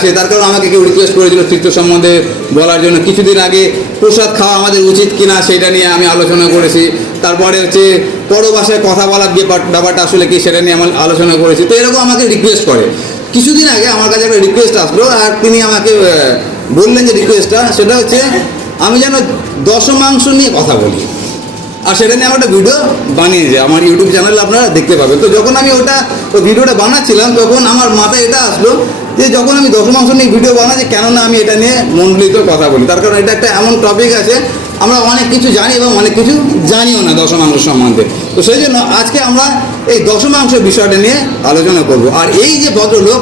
আসে, তার কারণ আমাকে কেউ রিকোয়েস্ট করেছিল তীর্থ সম্বন্ধে বলার জন্য। কিছুদিন আগে প্রসাদ খাওয়া আমাদের উচিত কিনা সেটা নিয়ে আমি আলোচনা করেছি। তারপরে হচ্ছে পরভাষায় কথা বলার ব্যাপারটা আসলে কি সেটা নিয়ে আমার আলোচনা করেছি। তো এরকম আমাকে রিকোয়েস্ট করে। কিছুদিন আগে আমার কাছে একটা রিকোয়েস্ট আসলো, আর তিনি আমাকে বললেন যে রিকোয়েস্টটা সেটা হচ্ছে আমি যেন দশমাংশ নিয়ে কথা বলি, আর সেটা নিয়ে আমার একটা ভিডিও বানিয়েছে আমার ইউটিউব চ্যানেলে, আপনারা দেখতে পাবেন। তো যখন আমি ওই ভিডিওটা বানাচ্ছিলাম তখন আমার মাথায় এটা আসলো যে যখন আমি দশমাংশ নিয়ে ভিডিও বানাচ্ছি, কেননা আমি এটা নিয়ে মণ্ডলিত কথা বলি। তার কারণ এটা একটা এমন টপিক আছে, আমরা অনেক কিছু জানি এবং অনেক কিছু জানিও না দশমাংশ সম্বন্ধে। তো সেই জন্য আজকে আমরা এই দশমাংশ বিষয়টা নিয়ে আলোচনা করব। আর এই যে ভদ্রলোক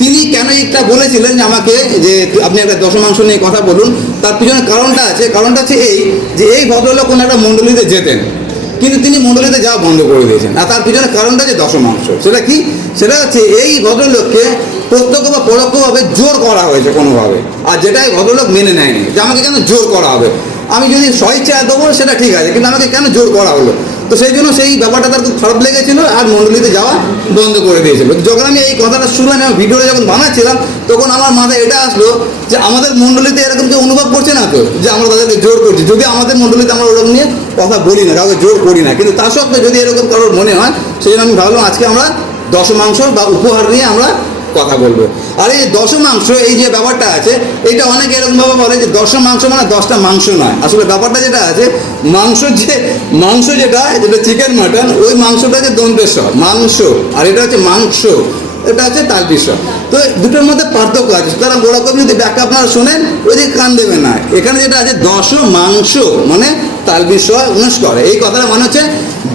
তিনি কেন এটা বলেছিলেন যে আমাকে যে আপনি একটা দশমাংশ নিয়ে কথা বলুন, তার পিছনে কারণটা আছে। কারণটা হচ্ছে এই যে এই ভদ্রলোক কোনো একটা মণ্ডলীতে যেতেন, কিন্তু তিনি মণ্ডলীতে যাওয়া বন্ধ করে দিয়েছেন। আর তার পিছনে কারণটা যে দশমাংশ, সেটা কি? সেটা হচ্ছে এই ভদ্রলোককে প্রত্যক্ষ বা পরোক্ষভাবে জোর করা হয়েছে কোনোভাবে, আর যেটা এই ভদ্রলোক মেনে নেয়নি যে আমাকে কেন জোর করা হবে। আমি যদি স্বইচ্ছায় দেবো সেটা ঠিক আছে, কিন্তু আমাকে কেন জোর করা হলো? তো সেই জন্য সেই ব্যাপারটা তার খুব খারাপ লেগেছিলো আর মণ্ডলীতে যাওয়া বন্ধ করে দিয়েছিল। যখন আমি এই কথাটা শুনলাম, আমি ভিডিওটা যখন বানাচ্ছিলাম, তখন আমার মাথায় এটা আসলো যে আমাদের মণ্ডলীতে এরকম কেউ অনুভব করছে না তো, যে আমরা তাদেরকে জোর করছি। যদি আমাদের মণ্ডলীতে আমরা ওরকম নিয়ে কথা বলি না, কাউকে জোর করি না, কিন্তু তা সত্ত্বেও যদি এরকম কারোর মনে হয়, সেই জন্য আমি ভাবলাম আজকে আমরা দশমাংশ বা উপহার নিয়ে আমরা কথা বলবো। আর এই দশমাংশ এই যে ব্যাপারটা আছে, এটা অনেকে এরকমভাবে বলে যে দশমাংশ মানে 10টা মাংস নয়। আসলে ব্যাপারটা যেটা আছে, মাংস যেটা চিকেন মাটন, ওই মাংসটা হচ্ছে দন্তেশ্বর মাংস, আর এটা হচ্ছে মাংস, এটা হচ্ছে তালবিশ্বর। তো দুটোর মধ্যে পার্থক্য আছে। সুতরাং ওরকম যদি ব্যাখ্যা আপনারা শোনেন, ওই দিকে কান দেবেন না। এখানে যেটা আছে দশ মাংস মানে তালবিশ্বর অনুষ্কর, এই কথাটা মানে হচ্ছে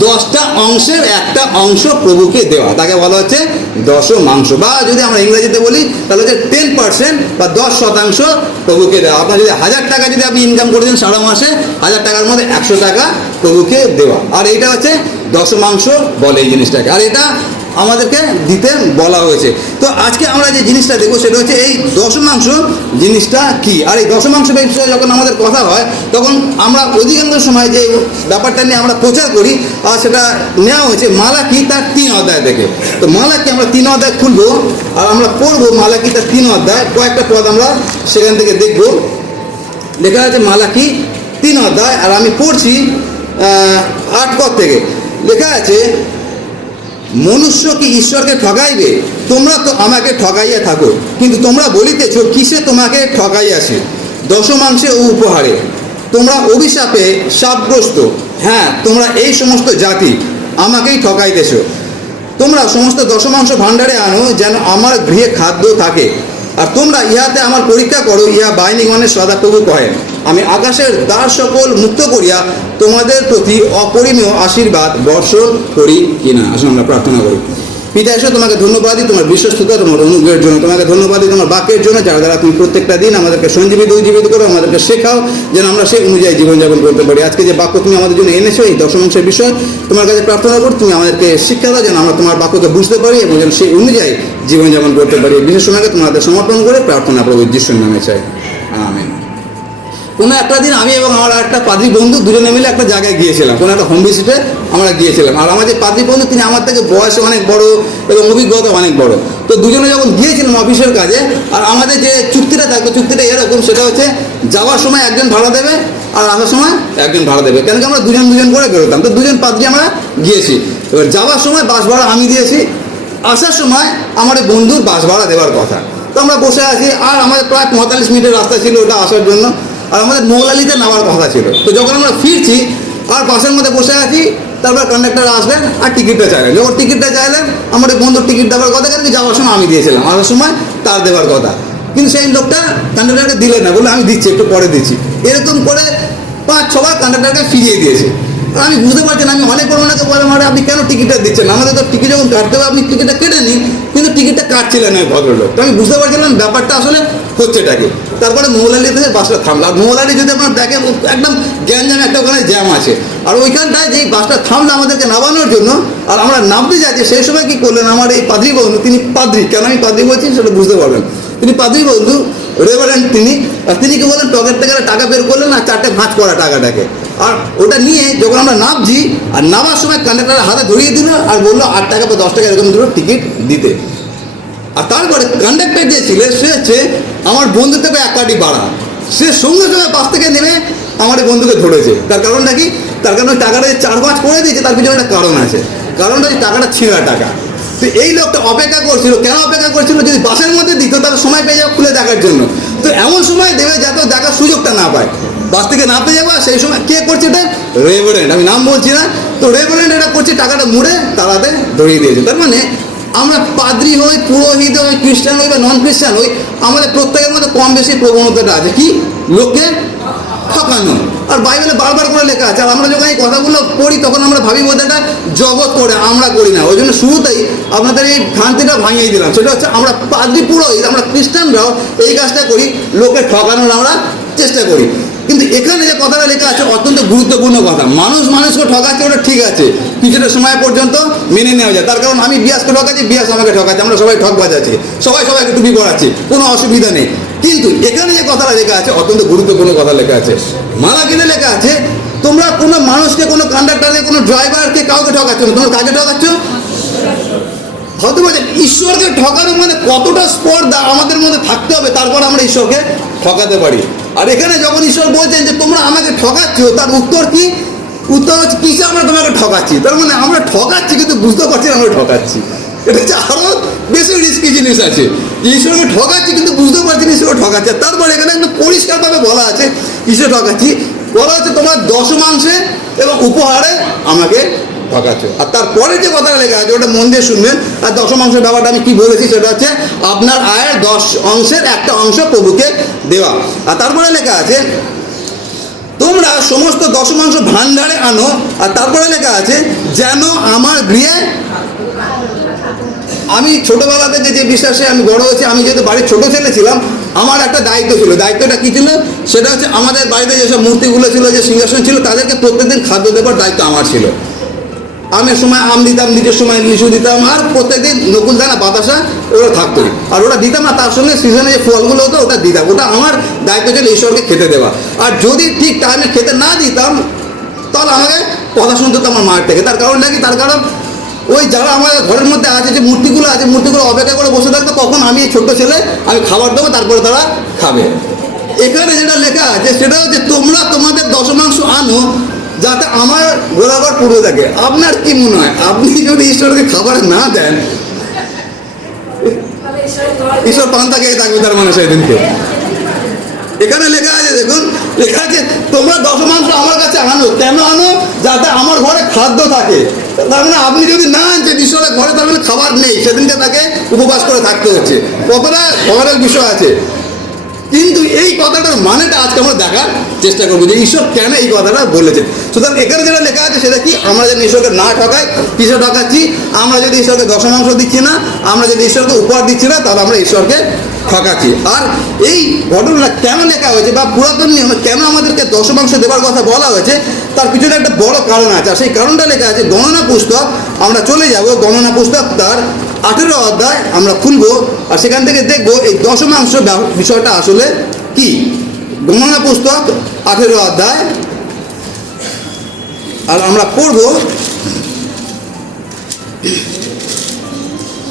10টা অংশের একটা অংশ প্রভুকে দেওয়া, তাকে বলা হচ্ছে দশমাংশ। বা যদি আমরা ইংরেজিতে বলি তাহলে হচ্ছে 10% বা 10% প্রভুকে দেওয়া। আপনার যদি 1000 টাকা যদি আপনি ইনকাম করেছেন সারা মাসে, 1000 টাকার মধ্যে 100 টাকা প্রভুকে দেওয়া, আর এইটা হচ্ছে দশমাংশ বলে এই জিনিসটাকে। আর এটা আমাদেরকে দিতে বলা হয়েছে। তো আজকে আমরা যে জিনিসটা দেখবো সেটা হচ্ছে এই দশমাংশ জিনিসটা কি। আর এই দশমাংশ বিষয়ে যখন আমাদের কথা হয়, তখন আমরা অধিকাংশ সময় যে ব্যাপারটা নিয়ে আমরা প্রচার করি, আর সেটা নেওয়া হয়েছে মালাকি তার 3 অধ্যায় থেকে। তো মালাকি আমরা 3 অধ্যায় খুলবো আর আমরা পড়বো মালাকি তার 3 অধ্যায়, কয়েকটা পদ আমরা সেখান থেকে দেখবো। লেখা আছে মালাকি 3 অধ্যায়, আর আমি পড়ছি 8 পদ থেকে। লেখা আছে, মনুষ্য কি ঈশ্বরকে ঠকাইবে? তোমরা তো আমাকে ঠকাইয়া থাকো, কিন্তু তোমরা বলিতেছ কিসে তোমাকে ঠকাইয়াছে? দশমাংশে ও উপহারে। তোমরা অভিশাপে শাপগ্রস্ত। হ্যাঁ, তোমরা এই সমস্ত জাতি আমাকেই ঠকাইতেছ। তোমরা সমস্ত দশমাংশ ভাণ্ডারে আনো, যেন আমার গৃহে খাদ্য থাকে। আর তোমরা ইহাতে আমার পরীক্ষা করো, ইহা বাহিনীগণের সদাপ্রভু কহেন, আমি আকাশের দ্বার সকল মুক্ত করিয়া তোমাদের প্রতি অপরিমেয় আশীর্বাদ বর্ষণ করি কিনা। আসলে আমরা প্রার্থনা করি। পিতা এসে তোমাকে ধন্যবাদ দিই তোমার বিশ্বস্ততা, তোমার অনুগ্রহের জন্য। তোমাকে ধন্যবাদ দিই তোমার বাক্যের জন্য, যার দ্বারা তুমি প্রত্যেকটা দিন আমাদেরকে সঞ্জীবিত উজ্জীবিত করো, আমাদেরকে শেখাও, যেন আমরা সেই অনুযায়ী জীবনযাপন করতে পারি। আজকে যে বাক্য তুমি আমাদের জন্য এনেছো, এই দশমাংশের বিষয় তোমার কাছে প্রার্থনা করি, তুমি আমাদেরকে শিক্ষা দাও, যেন আমরা তোমার বাক্যকে বুঝতে পারি এবং যেন সেই অনুযায়ী জীবনযাপন করতে পারি। বিশেষ সময়কে তোমাদের সমর্পণ করে প্রার্থনা প্রভু যিশুর নামে চাই, আমেন। কোনো একটা দিন আমি এবং আমার একটা পাদ্রী বন্ধু দুজনে মিলে একটা জায়গায় গিয়েছিলাম, কোনো একটা হোম ভিজিটে আমরা গিয়েছিলাম। আর আমার যে পাদ্রী বন্ধু, তিনি আমার থেকে বয়সে অনেক বড় এবং অভিজ্ঞতা অনেক বড়। তো দুজনে যখন গিয়েছিলাম অফিসের কাজে, আর আমাদের যে চুক্তিটা থাকবে, চুক্তিটা এরকম, সেটা হচ্ছে যাওয়ার সময় একজন ভাড়া দেবে আর আসার সময় একজন ভাড়া দেবে। কেন কি আমরা দুজন করে বেরোতাম। তো দুজন পাদ্রী আমরা গিয়েছি। এবার যাওয়ার সময় বাস ভাড়া আমি দিয়েছি, আসার সময় আমার এই বন্ধুর বাস ভাড়া দেওয়ার কথা। তো আমরা বসে আছি, আর আমাদের প্রায় 45 মিনিটের রাস্তা ছিল ওটা আসার জন্য, আর আমাদের মৌলালিতে নামার কথা ছিল। তো যখন আমরা ফিরছি আর বাসের মধ্যে বসে আছি, তারপর কন্ডাক্টর আসলেন আর টিকিটটা চাইলেন। যখন টিকিটটা চাইলেন, আমার বন্ধুর টিকিট দেওয়ার কথা, কিন্তু যাওয়ার সময় আমি দিয়েছিলাম, আসার সময় তার দেওয়ার কথা। কিন্তু সেই লোকটা কন্ডাক্টরকে দিলেন না, বললো আমি দিচ্ছি, একটু পরে দিচ্ছি। এরকম করে 5-6 বার কন্ডাক্টরকে ফিরিয়ে দিয়েছে। আমি বুঝতে পারছি না, আমি অনেক বড় ওনাকে বললাম, আরে আপনি কেন টিকিটটা দিচ্ছেন? আমাদের তো টিকিট যখন কাটতে হবে আপনি টিকিটটা কেটে নিন। কিন্তু টিকিটটা কাটছিলেন ওই ভদ্রলোক। তো আমি বুঝতে পারছিলাম ব্যাপারটা আসলে হচ্ছেটাকে। তারপরে মৌলালি থেকে বাসটা থামলো। আর মৌলালি যদি আপনার দেখে একদম গ্যাঞ্জাম একটা ওখানে জ্যাম আছে, আর ওইখানটায় যেই বাসটা থামলো আমাদেরকে নামানোর জন্য, আর আমরা নামতে যাচ্ছি, সেই সময় কী করলেন আমার এই পাদ্রী বন্ধু, তিনি পাদ্রী, কেন আমি পাদ্রী বলছি সেটা বুঝতে পারবেন, তিনি পাদ্রী বন্ধু রেভারেন্ট তিনি, আর তিনি কি বলেন, পকেট থেকে টাকা বের করলেন আর 4টে ভাঁজ করা টাকাটাকে, আর ওটা নিয়ে যখন আমরা নামছি, আর নামার সময় কন্ডাক্টরের হাতে ধরিয়ে দিল আর বললো 8 টাকা বা 10 টাকা এরকম দুটো টিকিট দিতে। আর তারপরে কন্ডাক্টর যে ছিল সে হচ্ছে আমার বন্ধু থেকে এক কাটি বাড়া, সে সঙ্গে সঙ্গে বাস থেকে নেমে আমার এই বন্ধুকে ধরেছে। তার কারণটা কি? তার কারণ ওই টাকাটা যে 4-5 করে দিয়েছে তার পিছনে একটা কারণ আছে, কারণটা হচ্ছে টাকাটা ছিঁড়া টাকা। তো এই লোকটা অপেক্ষা করছিল, কেন অপেক্ষা করছিল? যদি বাসের মধ্যে দিত তাহলে সময় পেয়ে যাবে খুলে দেখার জন্য। তো এমন সময় দেবে যাতে দেখার সুযোগটা না পায়, বাস থেকে নামতে যাবো। সেই সময় কে করছে এটা? রেভারেন্ড, আমি নাম বলছি না। তো রেভারেন্ড এটা করছে, টাকাটা মুড়ে তাড়াতে ধরিয়ে দিয়েছে। তার মানে আমরা পাদ্রী হই, পুরোহিত হই, খ্রিস্টান হই বা নন খ্রিস্টান হই, আমাদের প্রত্যেকের মধ্যে কম বেশি প্রবণতাটা আছে কি? লোককে ঠকানো। আর বাইবেলে বারবার করে লেখা আছে। আর আমরা যখন এই কথাগুলো পড়ি তখন আমরা ভাবি বোধ এটা জগৎ করে, আমরা করি না। ওই জন্য শুরুতেই আপনাদের এই ভ্রান্তিটা ভাঙিয়ে দিলাম। সেটা হচ্ছে আমরা পাদ্রী পুরোহিত, আমরা খ্রিস্টানরাও এই কাজটা করি, লোকে ঠকানোর আমরা চেষ্টা করি। কিন্তু এখানে যে কথাটা লেখা আছে অত্যন্ত গুরুত্বপূর্ণ কথা। মানুষ মানুষকে ঠকাচ্ছে, ওটা ঠিক আছে, কিছুটা সময় পর্যন্ত মেনে নেওয়া যায়। তার কারণ আমি বিয়াসকে ঠকাচ্ছি, বিয়াস আমাকে ঠকাচ্ছে, আমরা সবাই ঠকবাজ আছি, সবাইকে টুপি পড়াচ্ছি, কোনো অসুবিধা নেই। কিন্তু এখানে যে কথাটা লেখা আছে অত্যন্ত গুরুত্বপূর্ণ কথা লেখা আছে। মালাকিতে লেখা আছে তোমরা কোনো মানুষকে, কোনো কন্ডাক্টরকে, কোনো ড্রাইভারকে, কাউকে ঠকাচ্ছ না। তোমরা কাকে ঠকাচ্ছ? হয়তো বলছেন ঈশ্বরকে ঠকানোর মানে কতটা স্পর্ধা আমাদের মধ্যে থাকতে হবে, তারপর আমরা ঈশ্বরকে ঠকাতে পারি। আর এখানে যখন ঈশ্বর বলছেন যে তোমরা আমাকে ঠকাচ্ছ, তার উত্তর কি? উত্তর হচ্ছে কিসে আমরা তোমাকে ঠকাচ্ছি। তার মানে আমরা ঠকাচ্ছি কিন্তু বুঝতে পারছি না আমরা ঠকাচ্ছি। এটা হচ্ছে আরো বেশি রিস্কি জিনিস আছে, যে ঈশ্বরকে ঠকাচ্ছি কিন্তু বুঝতে পারছি না ঈশ্বরকে ঠকাচ্ছে। তারপরে এখানে একদম পরিষ্কারভাবে বলা আছে ঈশ্বর ঠকাচ্ছি। বলা হচ্ছে তোমার দশমাংশে এবং উপহারে আমাকে ঠকাচ্ছ। আর তারপরে যে কথাটা লেখা আছে ওটা মন দিয়ে শুনবেন। আর দশমাংশের ব্যাপারটা আমি কি বলেছি সেটা হচ্ছে আপনার আয়ের 10 অংশের একটা অংশ প্রভুকে দেওয়া। আর তারপরে লেখা আছে তোমরা সমস্ত দশমাংশ ভাণ্ডারে আনো। আর তারপরে লেখা আছে যেন আমার গৃহে, আমি ছোটবেলা থেকে যে বিশ্বাসে আমি বড় হয়েছি, আমি যেহেতু বাড়ির ছোট ছেলে ছিলাম, আমার একটা দায়িত্ব ছিল। দায়িত্বটা কী ছিল? সেটা হচ্ছে আমাদের বাড়িতে যেসব মূর্তিগুলো ছিল, যে সিংহাসন ছিল, তাদেরকে প্রত্যেকদিন খাদ্য দেবার দায়িত্ব আমার ছিল। আমের সময় আম দিতাম, লিচুর সময় লিচু দিতাম, আর প্রত্যেকদিন নকুলদানা বাতাসা ওরা থাকতোই। আর ওটা দিতাম না, তার সঙ্গে সিজনে যে ফলগুলো হতো ওটা দিতাম। ওটা আমার দায়িত্ব ছিল ঈশ্বরকে খেতে দেওয়া। আর যদি ঠিক টাইমে খেতে না দিতাম তাহলে আমাকে কথা শুনতে হতো আমার মায়ের থেকে। তার কারণটা কি? তার কারণ ওই যারা আমার ঘরের মধ্যে আছে, যে মূর্তিগুলো আছে, মূর্তিগুলো অপেক্ষা করে বসে থাকতো কখন আমি এই ছোট্ট ছেলে আমি খাবার দেবো, তারপরে তারা খাবে। এখানে যেটা লেখা আছে সেটা হচ্ছে তোমরা তোমাদের দশমাংশ আনো যাতে আমার গোলাঘর পুরো থাকে। আপনার কি মনে হয় আপনি যদি ঈশ্বরকে খাবার না দেন, ঈশ্বর পান্তা খেয়ে থাকবে তার মানে সেদিনকে? এখানে লেখা আছে, দেখুন লেখা আছে তোমরা দশমাংশ আমার কাছে আনো। কেন আনো? যাতে আমার ঘরে খাদ্য থাকে। তার মানে আপনি যদি না আনছেন ঈশ্বরের ঘরে, তার মানে খাবার নেই, সেদিনকে তাকে উপবাস করে থাকতে হচ্ছে। কতটা খবরের বিষয় আছে। কিন্তু এই কথাটার মানেটা আজকে আমরা দেখার চেষ্টা করবো যে ঈশ্বর কেন এই কথাটা বলেছেন। সুতরাং এখানে যেটা লেখা আছে সেটা কি? আমরা যদি ঈশ্বরকে না ঠকাই, কিসে ঠকাচ্ছি? আমরা যদি ঈশ্বরকে দশমাংশ দিচ্ছি না, আমরা যদি ঈশ্বরকে উপহার দিচ্ছি না, তাহলে আমরা ঈশ্বরকে ঠকাচ্ছি। আর এই ঘটনাটা কেন লেখা হয়েছে বা পুরাতন নিয়মে কেন আমাদেরকে দশমাংশ দেওয়ার কথা বলা হয়েছে, তার পিছনে একটা বড় কারণ আছে। আর সেই কারণটা লেখা আছে গণনা পুস্তক। আমরা চলে যাব গণনা পুস্তক তার 18 অধ্যায় আমরা খুলবো, আর সেখান থেকে দেখবো এই দশমাংশ বিষয়টা আসলে কি। গণনা পুস্তক 18 অধ্যায়, আর আমরা পড়ব,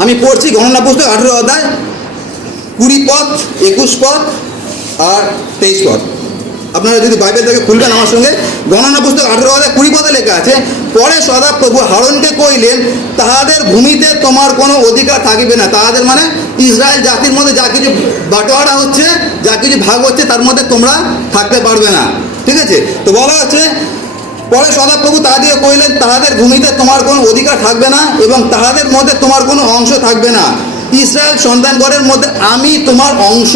আমি পড়ছি গণনা পুস্তক 18 অধ্যায় 20 পদ, 21 পদ আর 23 পদ। আপনারা যদি বাইবেল থেকে খুলবেন আমার সঙ্গে, গণনা পুস্তক 18 অধ্যায় 20 পদে লেখা আছে পরে সদাপ্রভু হারুনকে কইলেন তাহাদের ভূমিতে তোমার কোনো অধিকার থাকিবে না। তাহাদের মানে ইসরায়েল জাতির মধ্যে যা কিছু বাটোয়ারা হচ্ছে, যা কিছু ভাগ হচ্ছে, তার মধ্যে তোমরা থাকতে পারবে না। ঠিক আছে? তো বলা হচ্ছে পরে সদাপ্রভু তাহাদিকে কইলেন তাহাদের ভূমিতে তোমার কোনো অধিকার থাকবে না এবং তাহাদের মধ্যে তোমার কোনো অংশ থাকবে না। ইসরায়েল সন্তানগণের মধ্যে আমি তোমার অংশ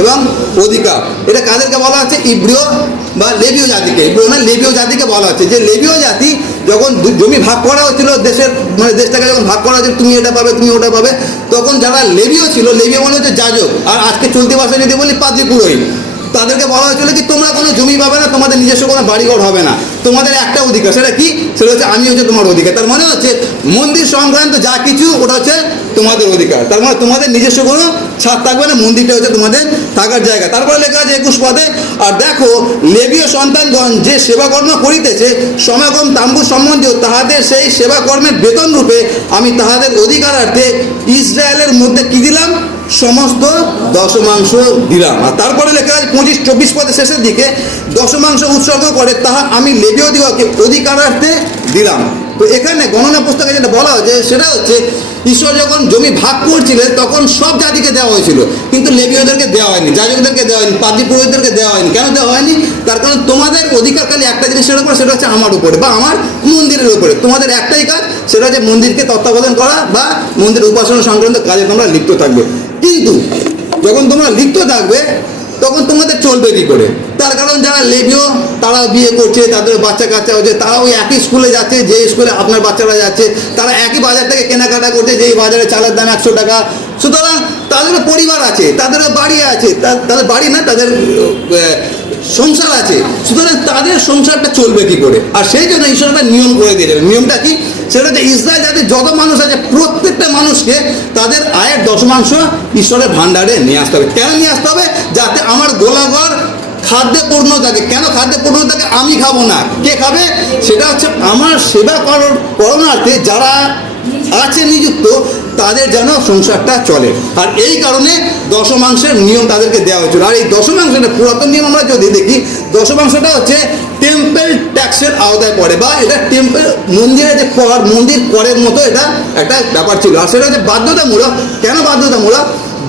এবং অধিকার। এটা কাদেরকে বলা হচ্ছে? ইব্রিয় বা লেবীয় জাতিকে। ইব্রিয় না, লেবীয় জাতিকে বলা হচ্ছে। যে লেবীয় জাতি যখন জমি ভাগ করা হচ্ছিল, দেশের মানে দেশটাকে যখন ভাগ করা হচ্ছিল, তুমি এটা পাবে, তুমি ওটা পাবে, তখন যারা লেবীয় ছিল, লেবীয় মনে হচ্ছে যাজক, আর আজকে চলতি ভাষায় যদি বলি পাদ্রী পুরোহিত, তাদেরকে বলা হয়েছিল কি তোমরা কোনো জমি পাবে না, তোমাদের নিজস্ব কোনো বাড়িঘর হবে না, তোমাদের একটা অধিকার। সেটা কি? সেটা হচ্ছে আমি হচ্ছে তোমার অধিকার। তার মানে হচ্ছে মন্দির সংক্রান্ত যা কিছু ওটা হচ্ছে তোমাদের অধিকার। তার মানে তোমাদের নিজস্ব কোনো ছাদ থাকবে না, মন্দিরটা হচ্ছে তোমাদের থাকার জায়গা। তারপরে লেখা আছে 21 পদে আর দেখো, লেবীয় সন্তানগণ যে সেবাকর্ম করিতেছে সমাগম তাম্বু সম্বন্ধীয় তাহাদের সেই সেবাকর্মের বেতন রূপে আমি তাহাদের অধিকারার্থে ইসরায়েলের মধ্যে কি দিলাম? সমস্ত দশমাংশ দিলাম। আর তারপরে লেখা আছে 25-24 পদের শেষের দিকে, দশমাংশ উৎসর্গ করে তাহা আমি লেবীয় দিগকে অধিকারার্থে দিলাম। তো এখানে গণনা পুস্তকে যেটা বলা হয়েছে সেটা হচ্ছে, ঈশ্বর যখন জমি ভাগ করছিলেন তখন সব জাতিকে দেওয়া হয়েছিল, কিন্তু লেবীয়দেরকে দেওয়া হয়নি, যাজকদেরকে দেওয়া হয়নি, পাদ্রী পুরোহিতদেরকে দেওয়া হয়নি। কেন দেওয়া হয়নি? তার কারণ তোমাদের অধিকার খালি একটা জিনিসের উপরে, সেটা হচ্ছে আমার উপরে বা আমার মন্দিরের উপরে। তোমাদের একটাই কাজ, সেটা হচ্ছে মন্দিরকে তত্ত্বাবধান করা বা মন্দির উপাসনা সংক্রান্ত কাজে তোমরা লিপ্ত থাকবে। কিন্তু যখন তোমরা লিপ্ত থাকবে তখন তোমাদের চলবে কী করে? তার কারণ যারা লেবীয় তারা বিয়ে করছে, তাদের বাচ্চা কাচ্চা হচ্ছে, তারা ওই একই স্কুলে যাচ্ছে যে স্কুলে আপনার বাচ্চারা যাচ্ছে, তারা একই বাজার থেকে কেনাকাটা করছে যেই বাজারে চালের দাম 100 টাকা। সুতরাং তাদেরও পরিবার আছে, তাদেরও বাড়ি আছে, তাদের বাড়ি না, তাদের সংসার আছে। সুতরাং তাদের সংসারটা চলবে কী করে? আর সেই জন্য ঈশ্বর একটা নিয়ম করে দিয়ে যাবে। নিয়মটা কি? সেটা হচ্ছে ইসরায়েল জাতির যত মানুষ আছে প্রত্যেকটা মানুষকে তাদের আয়ের দশমাংশ ঈশ্বরের ভাণ্ডারে নিয়ে আসতে হবে। কেন নিয়ে আসতে হবে? যাতে আমার গোলাঘর খাদ্যে পূর্ণ থাকে। কেন খাদ্যে পূর্ণ থাকে? আমি খাবো না, কে খাবে? সেটা হচ্ছে আমার সেবা করণার্থে যারা আছে নিযুক্ত, তাদের যেন সংসারটা চলে। আর এই কারণে দশমাংশের নিয়ম তাদেরকে দেওয়া হয়েছিল। আর এই দশমাংশটা পুরাতন নিয়ম আমরা যদি দেখি, দশমাংশটা হচ্ছে টেম্পল ট্যাক্সের আওতায় পড়ে, বা এটা টেম্পল মন্দিরে যে কর, মন্দির করের মতো এটা একটা ব্যাপার ছিল। আর সেটা হচ্ছে বাধ্যতামূলক। কেন বাধ্যতামূলক?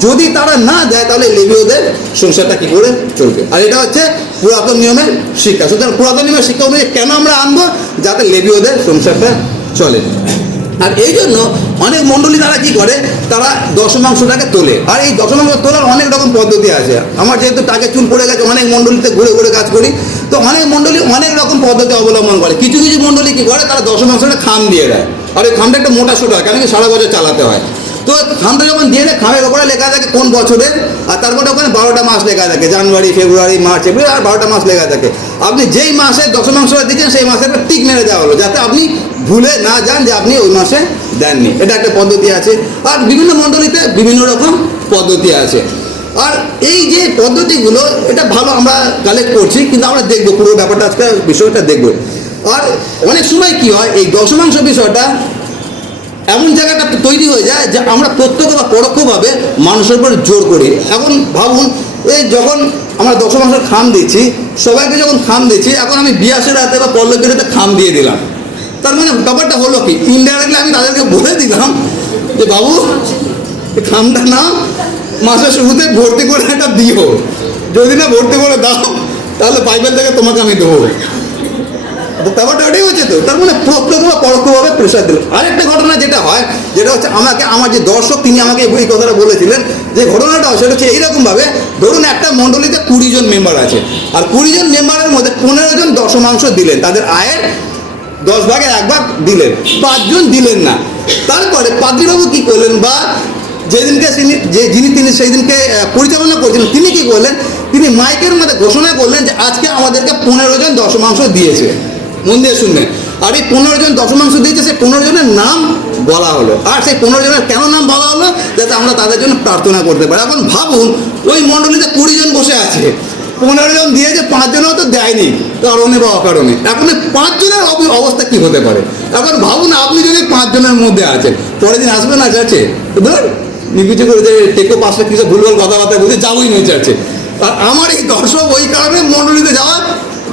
যদি তারা না দেয় তাহলে লেবীয়দের সংসারটা কী করে চলবে? আর এটা হচ্ছে পুরাতন নিয়মের শিক্ষা। সুতরাং পুরাতন নিয়মের শিক্ষা অনুযায়ী কেন আমরা আনবো? যাতে লেবীয়দের সংসারটা চলে। আর এই জন্য অনেক মণ্ডলী তারা কী করে, তারা দশমাংশটাকে তোলে। আর এই দশমাংশ তোলার অনেক রকম পদ্ধতি আছে। আমার যেহেতু টাকে চুল পড়ে গেছে, অনেক মণ্ডলীতে ঘুরে ঘুরে কাজ করি, তো অনেক মণ্ডলী অনেক রকম পদ্ধতি অবলম্বন করে। কিছু কিছু মণ্ডলী কী করে, তারা দশমাংশটা খাম দিয়ে দেয়। আর ওই খামটা একটা মোটা সোটা হয়, কেন কি সারা বছর চালাতে হয়। তো খামটা যখন দিয়ে দেয়, খামের ওপরে লেখা থাকে কোন বছরের, আর তারপরে ওখানে 12টা মাস লেখা থাকে, জানুয়ারি, ফেব্রুয়ারি, মার্চ, এপ্রিল, আর 12টা মাস লেখা থাকে। আপনি যেই মাসে দশমাংশটা দিচ্ছেন সেই মাসে একটা টিক মেরে দেওয়া হলো, যাতে আপনি ভুলে না যান যে আপনি ওই মাসে দেননি। এটা একটা পদ্ধতি আছে। আর বিভিন্ন মণ্ডলীতে বিভিন্ন রকম পদ্ধতি আছে। আর এই যে পদ্ধতিগুলো, এটা ভালো আমরা কালেক্ট করছি, কিন্তু আমরা দেখবো পুরো ব্যাপারটা, আজকে বিষয়টা দেখবো। আর অনেক সময় কি হয়, এই দশমাংশ বিষয়টা এমন জায়গাটা তৈরি হয়ে যায় যে আমরা প্রত্যক্ষ বা পরোক্ষভাবে মানুষের উপর জোর করি। এখন ভাবুন, এই যখন আমরা দশমাংশ খাম দিচ্ছি, সবাইকে যখন খাম দিচ্ছি, এখন আমি বিয়াসের হাতে বা পল্লবীর হাতে খাম দিয়ে দিলাম। তার মানে ব্যাপারটা হলো কি, ইনডাইরেক্টলি আমি তাদেরকে বলে দিলাম যে বাবু এই খামটা নাও, মাসের শুরুতে ভর্তি করে একটা দিও, যদি না ভর্তি করে দাও তাহলে বাইবেল থেকে তোমাকে আমি দেবো। ব্যাপারটা ওটাই হচ্ছে। তো তার মানে প্রত্যক্ষ বা পরোক্ষভাবে প্রেশার দিল। আরেকটা ঘটনা যেটা হয়, যেটা হচ্ছে আমাকে আমার যে দর্শক তিনি আমাকে এই কথাটা বলেছিলেন, যে ঘটনাটা হয় সেটা হচ্ছে এইরকমভাবে, ধরুন একটা মণ্ডলীতে 20 জন মেম্বার আছে, আর 20 জন মেম্বারের মধ্যে 15 জন দশমাংশ দিলেন, তাদের আয়ের 10 ভাগের 1 ভাগ দিলেন, 5 জন দিলেন না। তারপরে পাদ্রীবাবু কী করলেন, বা যেদিনকে তিনি সেই দিনকে পরিচালনা করছিলেন, তিনি কী করলেন, তিনি মাইকের মধ্যে ঘোষণা করলেন যে আজকে আমাদেরকে 15 জন দশমাংশ দিয়েছে। মন দিয়ে শুনবেন। আর এই 15 জন দশমাংশ দিয়েছে, সেই 15 জনের নাম বলা হলো। আর সেই 15 জনের কেন নাম বলা হলো? যাতে আমরা তাদের জন্য প্রার্থনা করতে পারি। এখন ভাবুন, ওই মণ্ডলীতে 20 জন বসে আছে, 15 জন দিয়েছে, 5 জনও তো দেয়নি কারণে বা অকারণে। এখন 5 জনের অবস্থা কী হতে পারে? এখন ভাবুন, আপনি যদি 5 জনের মধ্যে আছেন, পরের দিন আসবেন না চার্চে? ধর নিকুচি করে যে টেকো পাশে কিছু ভুলভাল কথাবার্তা বলতে যাবোই না চার্চে। আর আমার এই দর্শক ওই কারণে মণ্ডলীতে যাওয়া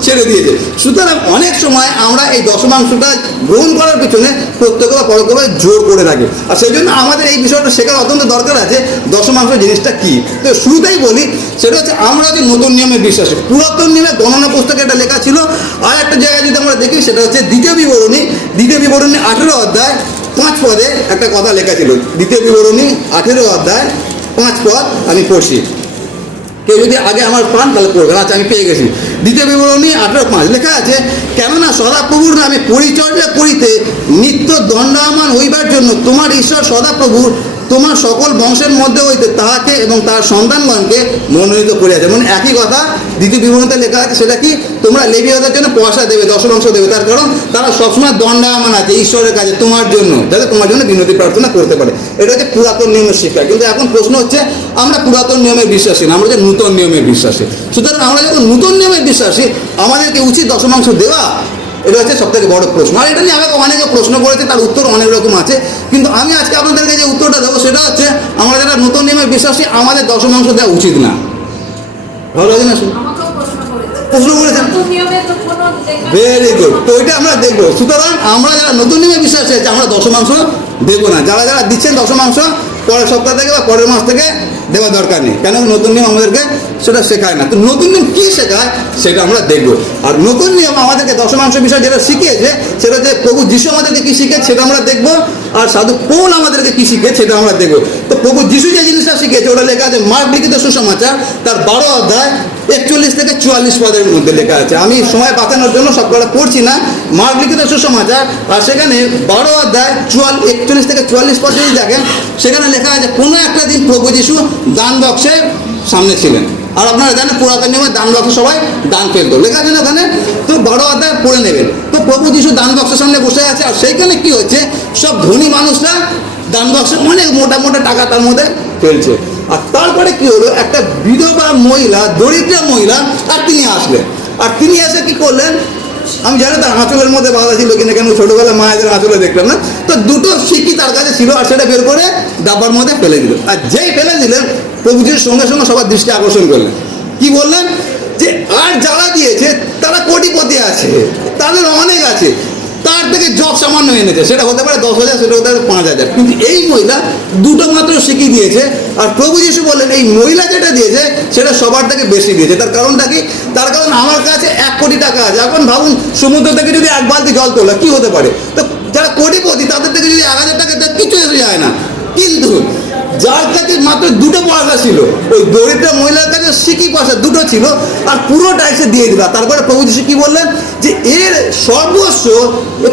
ছেড়ে দিয়েছে। সুতরাং অনেক সময় আমরা এই দশমাংশটা গ্রহণ করার পিছনে প্রত্যক্ষ বা পরোক্ষভাবে জোর করে থাকি। আর সেই জন্য আমাদের এই বিষয়টা শেখার অত্যন্ত দরকার আছে, দশমাংশ জিনিসটা কী। তো শুরুতেই বলি, সেটা হচ্ছে আমরা যে নতুন নিয়মে বিশ্বাসী। পুরাতন নিয়মে গণনা পুস্তকে এটা লেখা ছিল। আর একটা জায়গায় যদি আমরা দেখি, সেটা হচ্ছে দ্বিতীয় বিবরণী 18 অধ্যায় 5 পদে একটা কথা লেখা ছিল। দ্বিতীয় বিবরণী 18 অধ্যায় 5 পদ আমি পড়ছি। কেউ যদি আগে আমার পান তাহলে পড়বেন। আচ্ছা, আমি পেয়ে গেছি। দ্বিতীয় বিবরণী 18:5 লেখা আছে, কেননা সদাপ্রভুর নামে পরিচর্যা করিতে নিত্য দণ্ডায়মান হইবার জন্য তোমার ঈশ্বর সদাপ্রভুর তোমার সকল বংশের মধ্যে হইতে তাহাকে এবং তার সন্তানগণকে মনোনীত করিয়াছে। মানে একই কথা দ্বিতীয় বিবরণীতে লেখা আছে, সেটা কি, তোমরা লেবীয়দের জন্য পয়সা দেবে, দশমাংশ দেবে, তার কারণ তারা সবসময় দণ্ডায়মান আছে ঈশ্বরের কাছে তোমার জন্য, যাতে তোমার জন্য বিনতি প্রার্থনা করতে পারে। এটা হচ্ছে পুরাতন নিয়মের শিক্ষা। কিন্তু এখন প্রশ্ন হচ্ছে, আমরা পুরাতন নিয়মের বিশ্বাসী না, আমরা হচ্ছে নূতন নিয়মের বিশ্বাসী। সুতরাং আমরা যখন নূতন নিয়মের বিশ্বাসী, আমাদেরকে উচিত দশমাংশ দেওয়া? এটা হচ্ছে সব থেকে বড় প্রশ্ন। আর এটা নিয়ে আমাকে অনেকে প্রশ্ন করেছে, তার উত্তর অনেক রকম আছে, কিন্তু আমি আজকে আপনাদেরকে যে উত্তরটা দেবো সেটা হচ্ছে, আমরা যারা নতুন নিয়মে বিশ্বাসী, আমাদের দশমাংশ দেওয়া উচিত না। ভালো লাগে না? প্রশ্ন করেছেন, ভেরি গুড। তো ওইটা আমরা দেখবো। সুতরাং আমরা যারা নতুন নিয়মে বিশ্বাসী আছে, আমরা দশমাংশ দেবো না। যারা যারা দিচ্ছেন দশমাংশ, পরের সপ্তাহ থেকে বা পরের মাস থেকে দেওয়া দরকার নেই, কেন নতুন নিয়ম আমাদেরকে সেটা শেখায় না। তো নতুন নিয়ম কী শেখায় সেটা আমরা দেখবো। আর নতুন নিয়ম আমাদেরকে দশমাংশ বিষয় যেটা শিখিয়েছে, সেটা যে প্রভু যিশু আমাদেরকে কী শিখেছে সেটা আমরা দেখবো, আর সাধু পৌল আমাদেরকে কী শিখেছে সেটা আমরা দেখবো। তো প্রভু যিশু যে জিনিসটা শিখেছে, ওটা লেখা আছে মার্ক লিখিত সুসমাচার তার 12 অধ্যায় 41 থেকে 44 পদের মধ্যে লেখা আছে। আমি সময় বাঁচানোর জন্য সবকটা পড়ছি না। মার্ক লিখিত সুসমাচার, আর সেখানে 12 অধ্যায় 41 থেকে 44 পদ যদি দেখেন, সেখানে লেখা আছে, কোনো একটা দিন প্রভু যিশু দান বক্সের সামনে ছিলেন। আর আপনারা জানেন পুরাতন নিয়মে দান বক্সে সবাই দান ফেলতো, লেখা আছে না ওখানে? তো 12 অধ্যায় পড়ে নেবেন। তো প্রভু যিশু দান বক্সের সামনে বসে আছে, আর সেইখানে কি হচ্ছে, সব ধনী মানুষরা দান বক্সে অনেক মোটা মোটা টাকা তার মধ্যে ফেলছে। আর তারপরে কি হলো, একটা বিধবা মহিলা, দরিদ্র মহিলা, আর তিনি আসলেন। আর তিনি এসে কি করলেন, আমি জানি তার আঁচলের মধ্যে বাধা ছিল কিনা, কেন ছোটোবেলা মায়েদের আঁচলে দেখলাম না, তো দুটো সিকি তার কাছে ছিল, আর সেটা বের করে ডাব্বার মধ্যে ফেলে দিল। আর যেই ফেলে দিলেন, প্রভুজির সঙ্গে সঙ্গে সবার দৃষ্টি আকর্ষণ করলেন। কি বললেন, যে আর যারা দিয়েছে তারা কোটিপতি আছে, তাদের অনেক আছে, তার থেকে জব সামান্য এনেছে, সেটা হতে পারে 10,000, সেটা হতে পারে 5,000, কিন্তু এই মহিলা দুটো মাত্র শিখি দিয়েছে। আর প্রভু যিশু বললেন, এই মহিলা যেটা দিয়েছে সেটা সবার থেকে বেশি দিয়েছে। তার কারণটা কি? তার কারণ আমার কাছে 1 কোটি টাকা আছে। এখন ভাবুন, সমুদ্র থেকে যদি 1 বালতি জল তোলা, কি হতে পারে? তো যারা কোটিপতি, তাদের থেকে যদি 1,000 টাকা দেয়, কিছু এসে যায় না। কিন্তু যার কাছে মাত্র 2টো পয়সা ছিল, ওই দরিদ্র মহিলার কাছে সিকি পয়সা 2টো ছিল, আর পুরোটাই সে দিয়ে দিল। তারপরে প্রভু যিশু কি বললেন, যে এর সর্বস্ব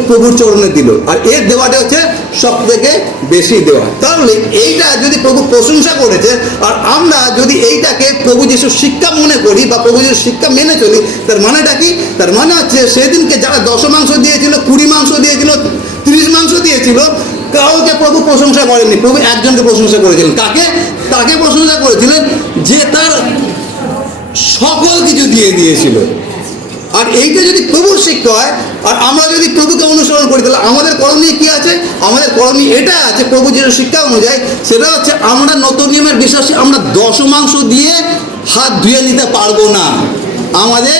প্রভুর চরণে দিল, আর এর দেওয়াটা হচ্ছে সব থেকে বেশি দেওয়া। তাহলে এইটা যদি প্রভু প্রশংসা করেছে, আর আমরা যদি এইটাকে প্রভু যিশুর শিক্ষা মনে করি বা প্রভু যিশুর শিক্ষা মেনে চলি, তার মানেটা কি? তার মানে হচ্ছে, সেদিনকে যারা 10 মাংস দিয়েছিল, 20 মাংস দিয়েছিল, 30 মাংস দিয়েছিল, কাউকে প্রভু প্রশংসা করেননি। প্রভু একজনকে প্রশংসা করেছিলেন। কাকে? তাকে প্রশংসা করেছিলেন যে তার সকল কিছু দিয়ে দিয়েছিল। আর এইটা যদি প্রভুর শিক্ষা হয়, আর আমরা যদি প্রভুকে অনুসরণ করি, তাহলে আমাদের করণীয় কি আছে? আমাদের করণীয় এটা আছে, প্রভু যে শিক্ষা অনুযায়ী, সেটা হচ্ছে, আমরা নতুন নিয়মের বিশ্বাসী, আমরা দশমাংশ দিয়ে হাত ধুয়ে নিতে পারবো না, আমাদের,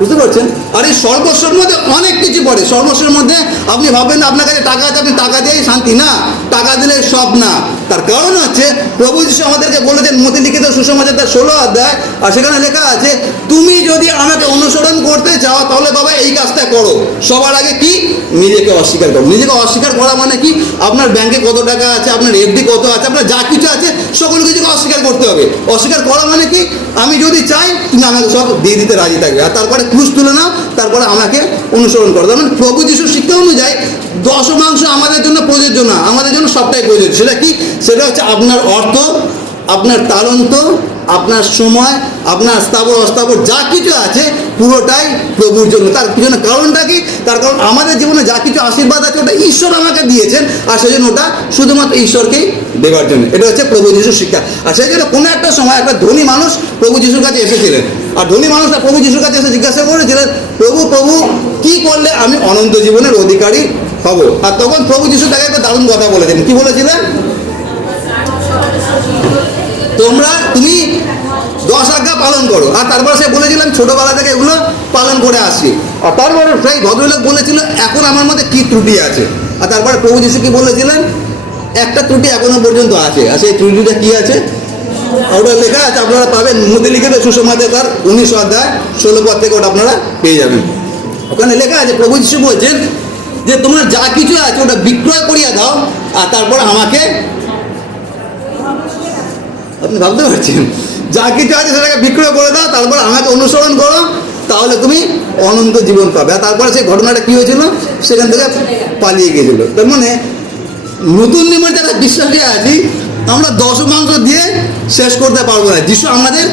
বুঝতে পারছেন? আর এই সর্বস্বর মধ্যে অনেক কিছু পড়ে। সর্বস্বর মধ্যে আপনি ভাববেন আপনার কাছে টাকা আছে, আপনি টাকা দিয়েই শান্তি, না, টাকা দিলে সব না। তার কারণ হচ্ছে, প্রভু যিশু আমাদেরকে বলেছেন মতি লিখিত সুসমাচার তার 16 অধ্যায়, আর সেখানে লেখা আছে, তুমি যদি আমাকে অনুসরণ করতে চাও, তাহলে বাবা এই কাজটা করো। সবার আগে কি? নিজেকে অস্বীকার করো। নিজেকে অস্বীকার করা মানে কি? আপনার ব্যাংকে কত টাকা আছে, আপনার এফডি কত আছে, আপনার যা কিছু আছে, সকল কিছুকে অস্বীকার করতে হবে। অস্বীকার করা মানে কি? আমি যদি চাই, তুমি আমাকে সব দিয়ে দিতে রাজি থাকবে, আর তারপরে ক্রুশ তুলে নাও, তারপরে আমাকে অনুসরণ করো। তার মানে প্রভু যিশুর শিক্ষা অনুযায়ী দশমাংশ আমাদের জন্য প্রযোজ্য না, আমাদের জন্য সবটাই প্রযোজ্য। সেটা কি? সেটা হচ্ছে আপনার অর্থ, আপনার তালন্ত, আপনার সময়, আপনার স্থাবর অস্থাবর যা কিছু আছে, পুরোটাই প্রভুর জন্য। তার পিছনে কারণটা কি? তার কারণ আমাদের জীবনে যা কিছু আশীর্বাদ আছে, ওটা ঈশ্বর আমাকে দিয়েছেন, আর সেই জন্য ওটা শুধুমাত্র ঈশ্বরকেই দেওয়ার জন্য। এটা হচ্ছে প্রভু যিশুর শিক্ষা। আর সেই জন্য কোনো একটা সময় একটা ধনী মানুষ প্রভু যিশুর কাছে এসেছিলেন, আর ধনী মানুষটা প্রভু যিশুর কাছে এসে জিজ্ঞাসা করেছিলেন, প্রভু প্রভু কি করলে আমি অনন্ত জীবনের অধিকারী হব? আর তখন প্রভু যিশু তাকে একটা দারুণ কথা বলেছেন। কি বলেছিলেন? তুমি 10 আজ্ঞা পালন করো। আর তারপর সে বলেছিলাম, ছোটবেলা থেকে এগুলো পালন করে আসছি। আর তারপরে সেই ভদ্রলোক বলেছিল, এখন আমার মধ্যে কি ত্রুটি আছে? আর তারপরে প্রভু যিশু কি বলেছিলেন? একটা ত্রুটি এখনো পর্যন্ত আছে, আর সেই ত্রুটিটা কি আছে? ওটা লেখা আছে, আপনারা পাবেন মধ্যে লিখিত সুসমাচার তার 19 অধ্যায় 16 পদ থেকে, ওটা আপনারা পেয়ে যাবেন। ওখানে লেখা আছে, প্রভু যিশু বলছেন যে তোমার যা কিছু আছে ওটা বিক্রয় করিয়া দাও, আর তারপরে আমাকে, আপনি ভাবতে পারছেন, যা কিছু আছে সেটাকে বিক্রয় করে দাও, তারপর আমাকে অনুসরণ করো, তাহলে তুমি অনন্ত জীবন পাবে। আর তারপরে সেই ঘটনাটা কী হয়েছিল? সেখান থেকে পালিয়ে গিয়েছিল। তার মানে নতুন নিয়মের যারা বিশ্বাসী আছি আমরা দশমাংশ দিয়ে শেষ করতে পারবো না। যিশু আমাদের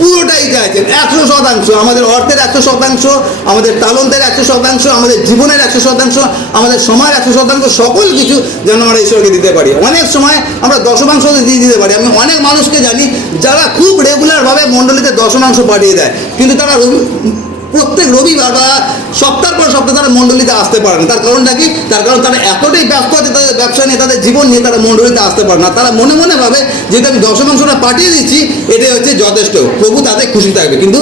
পুরোটাই চাইছেন 100%, আমাদের অর্থের 100%, আমাদের তালন্তের 100%, আমাদের জীবনের 100%, আমাদের সময়ের 100%, সকল কিছু যেন আমরা ঈশ্বরকে দিতে পারি। অনেক সময় আমরা দশমাংশ দিয়ে দিতে পারি। আমি অনেক মানুষকে জানি যারা খুব রেগুলারভাবে মণ্ডলীতে দশমাংশ পাঠিয়ে দেয়, কিন্তু তারা প্রত্যেক রবিবার বা সপ্তাহ পর সপ্তাহ তারা মণ্ডলীতে আসতে পারে না। তার কারণটা কি? তার কারণ তারা এতটাই ব্যস্ত আছে তাদের ব্যবসা নিয়ে, তাদের জীবন নিয়ে, তারা মণ্ডলীতে আসতে পারে না। তারা মনে মনে ভাবে যেহেতু আমি দশমাংশটা পাঠিয়ে দিচ্ছি এটাই হচ্ছে যথেষ্ট, প্রভু তাতে খুশি থাকবে। কিন্তু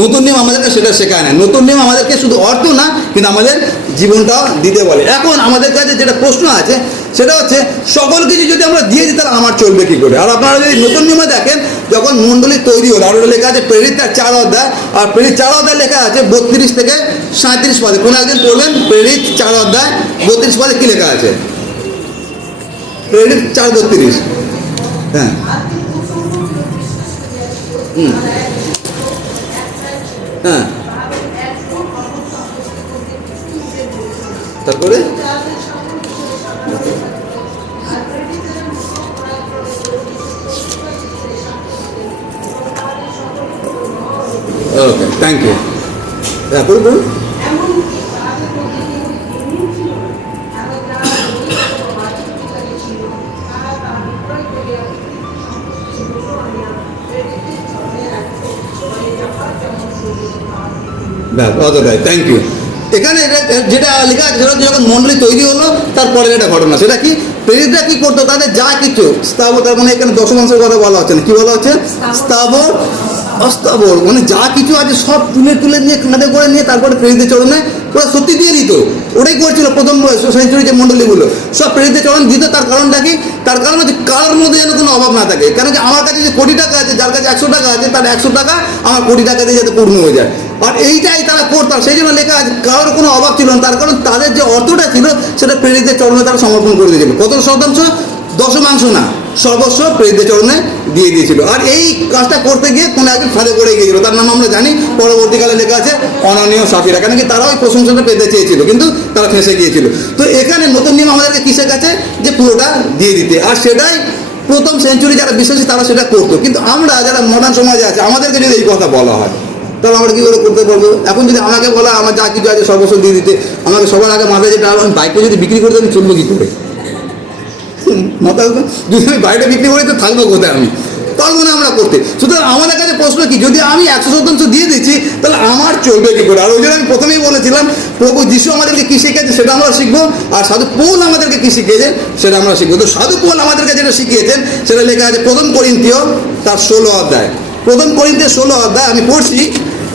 নতুন নিয়ম আমাদেরকে সেটা শেখায় না। নতুন নিয়ম আমাদেরকে শুধু অর্থ না, কিন্তু আমাদের জীবনটাও দিতে বলে। এখন আমাদের কাছে যেটা প্রশ্ন আছে সেটা হচ্ছে সকল কিছু যদি আমরা দিয়ে দিই তাহলে আমার চলবে কী করে? আর আপনারা যদি নতুন নিয়মে দেখেন, যখন মণ্ডলী তৈরি হলো, আর লেখা আছে প্রেরিত 4 অধ্যায়, আর প্রেরিত 4 অধ্যায় লেখা আছে 32 থেকে 37 পদে। কোনো একদিন পড়বেন প্রেরিত 4 অধ্যায় 32 পদে কী লেখা আছে? প্রেরিত 4:32। হ্যাঁ, হ্যাঁ, তারপরে ওকে, থ্যাংক ইউ। তারপরে বলুন। অতটাই, থ্যাংক ইউ। এখানে যেটা লেখা আছে সেটা হচ্ছে যখন মণ্ডলী তৈরি হলো তারপরে একটা ঘটনা। সেটা কি? প্রেরিতরা কি করতো? তাদের যা কিছু স্থাবর, তার মানে এখানে দশমাংশের কথা বলা হচ্ছে না, কি বলা হচ্ছে? স্থাবর অস্থাবর, মানে যা কিছু আছে সব তুলে নিয়ে কাঁধে করে নিয়ে তারপরে প্রেরিতের চরণে ওরা সত্যি দিয়ে দিত। ওটাই করছিল প্রথম সেঞ্চুরি যে মণ্ডলীগুলো, সব প্রেরিতের চরণ দিত। তার কারণটা কি? তার কারণ হচ্ছে কারোর মধ্যে যেন কোনো অভাব না থাকে। কেন কি আমার কাছে যে কোটি টাকা আছে, যার কাছে 100 টাকা আছে, তার 100 টাকা আমার কোটি টাকা দিয়ে যাতে পূর্ণ হয়ে যায়। আর এইটাই তারা করতাম, সেই জন্য লেখা আছে কারোর কোনো অভাব ছিল না। তার কারণ তাদের যে অর্থটা ছিল সেটা প্রেরিতের চরণে তারা সমর্পণ করে দিয়েছিল। কত শতাংশ? দশমাংশ না, সর্বস্ব প্রেরিতের চরণে দিয়ে দিয়েছিল। আর এই কাজটা করতে গিয়ে কোনো একদিন ফাঁদে পড়ে গিয়েছিল। তার নাম আমরা জানি, পরবর্তীকালে লেখা আছে অননীয় সাফিরা। কেন কি? তারাও ওই প্রশংসাটা পেতে চেয়েছিল, কিন্তু তারা ফেঁসে গিয়েছিল। তো এখানে নতুন নিয়ম আমাদেরকে কিসের কাছে? যে পুরোটা দিয়ে দিতে। আর সেটাই প্রথম সেঞ্চুরি যারা বিশ্বাসী তারা সেটা করতো। কিন্তু আমরা যারা মডার্ন সমাজে আছে, আমাদেরকে যদি এই কথা বলা হয় তাহলে আমরা কী করে করতে পারবো? এখন যদি আমাকে বলা আমার যা কিছু আছে সর্বস্ব দিয়ে দিতে, আমাকে সবার আগে মাথায় যেটা আমি বাইকটা যদি বিক্রি করতে আমি চলবো কী করে? মাথা যদি আমি বাইকটা বিক্রি করে তো থাকবো কোথায়? আমি পারবো না আমরা করতে। সুতরাং আমাদের কাছে প্রশ্ন কি? যদি আমি 100% দিয়ে দিচ্ছি তাহলে আমার চলবে কী করে? আর ওই জন্য আমি প্রথমেই বলেছিলাম প্রভু যিশু আমাদেরকে কী শিখিয়েছে সেটা আমরা শিখবো, আর সাধু পৌল আমাদেরকে কী শিখিয়েছে সেটা আমরা শিখবো। তো সাধু পৌল আমাদেরকে যেটা শিখিয়েছেন সেটা লেখা আছে প্রথম করিন্থীয় তার 16 অধ্যায়। প্রথম করিন্থীয় 16 অধ্যায় আমি পড়ছি,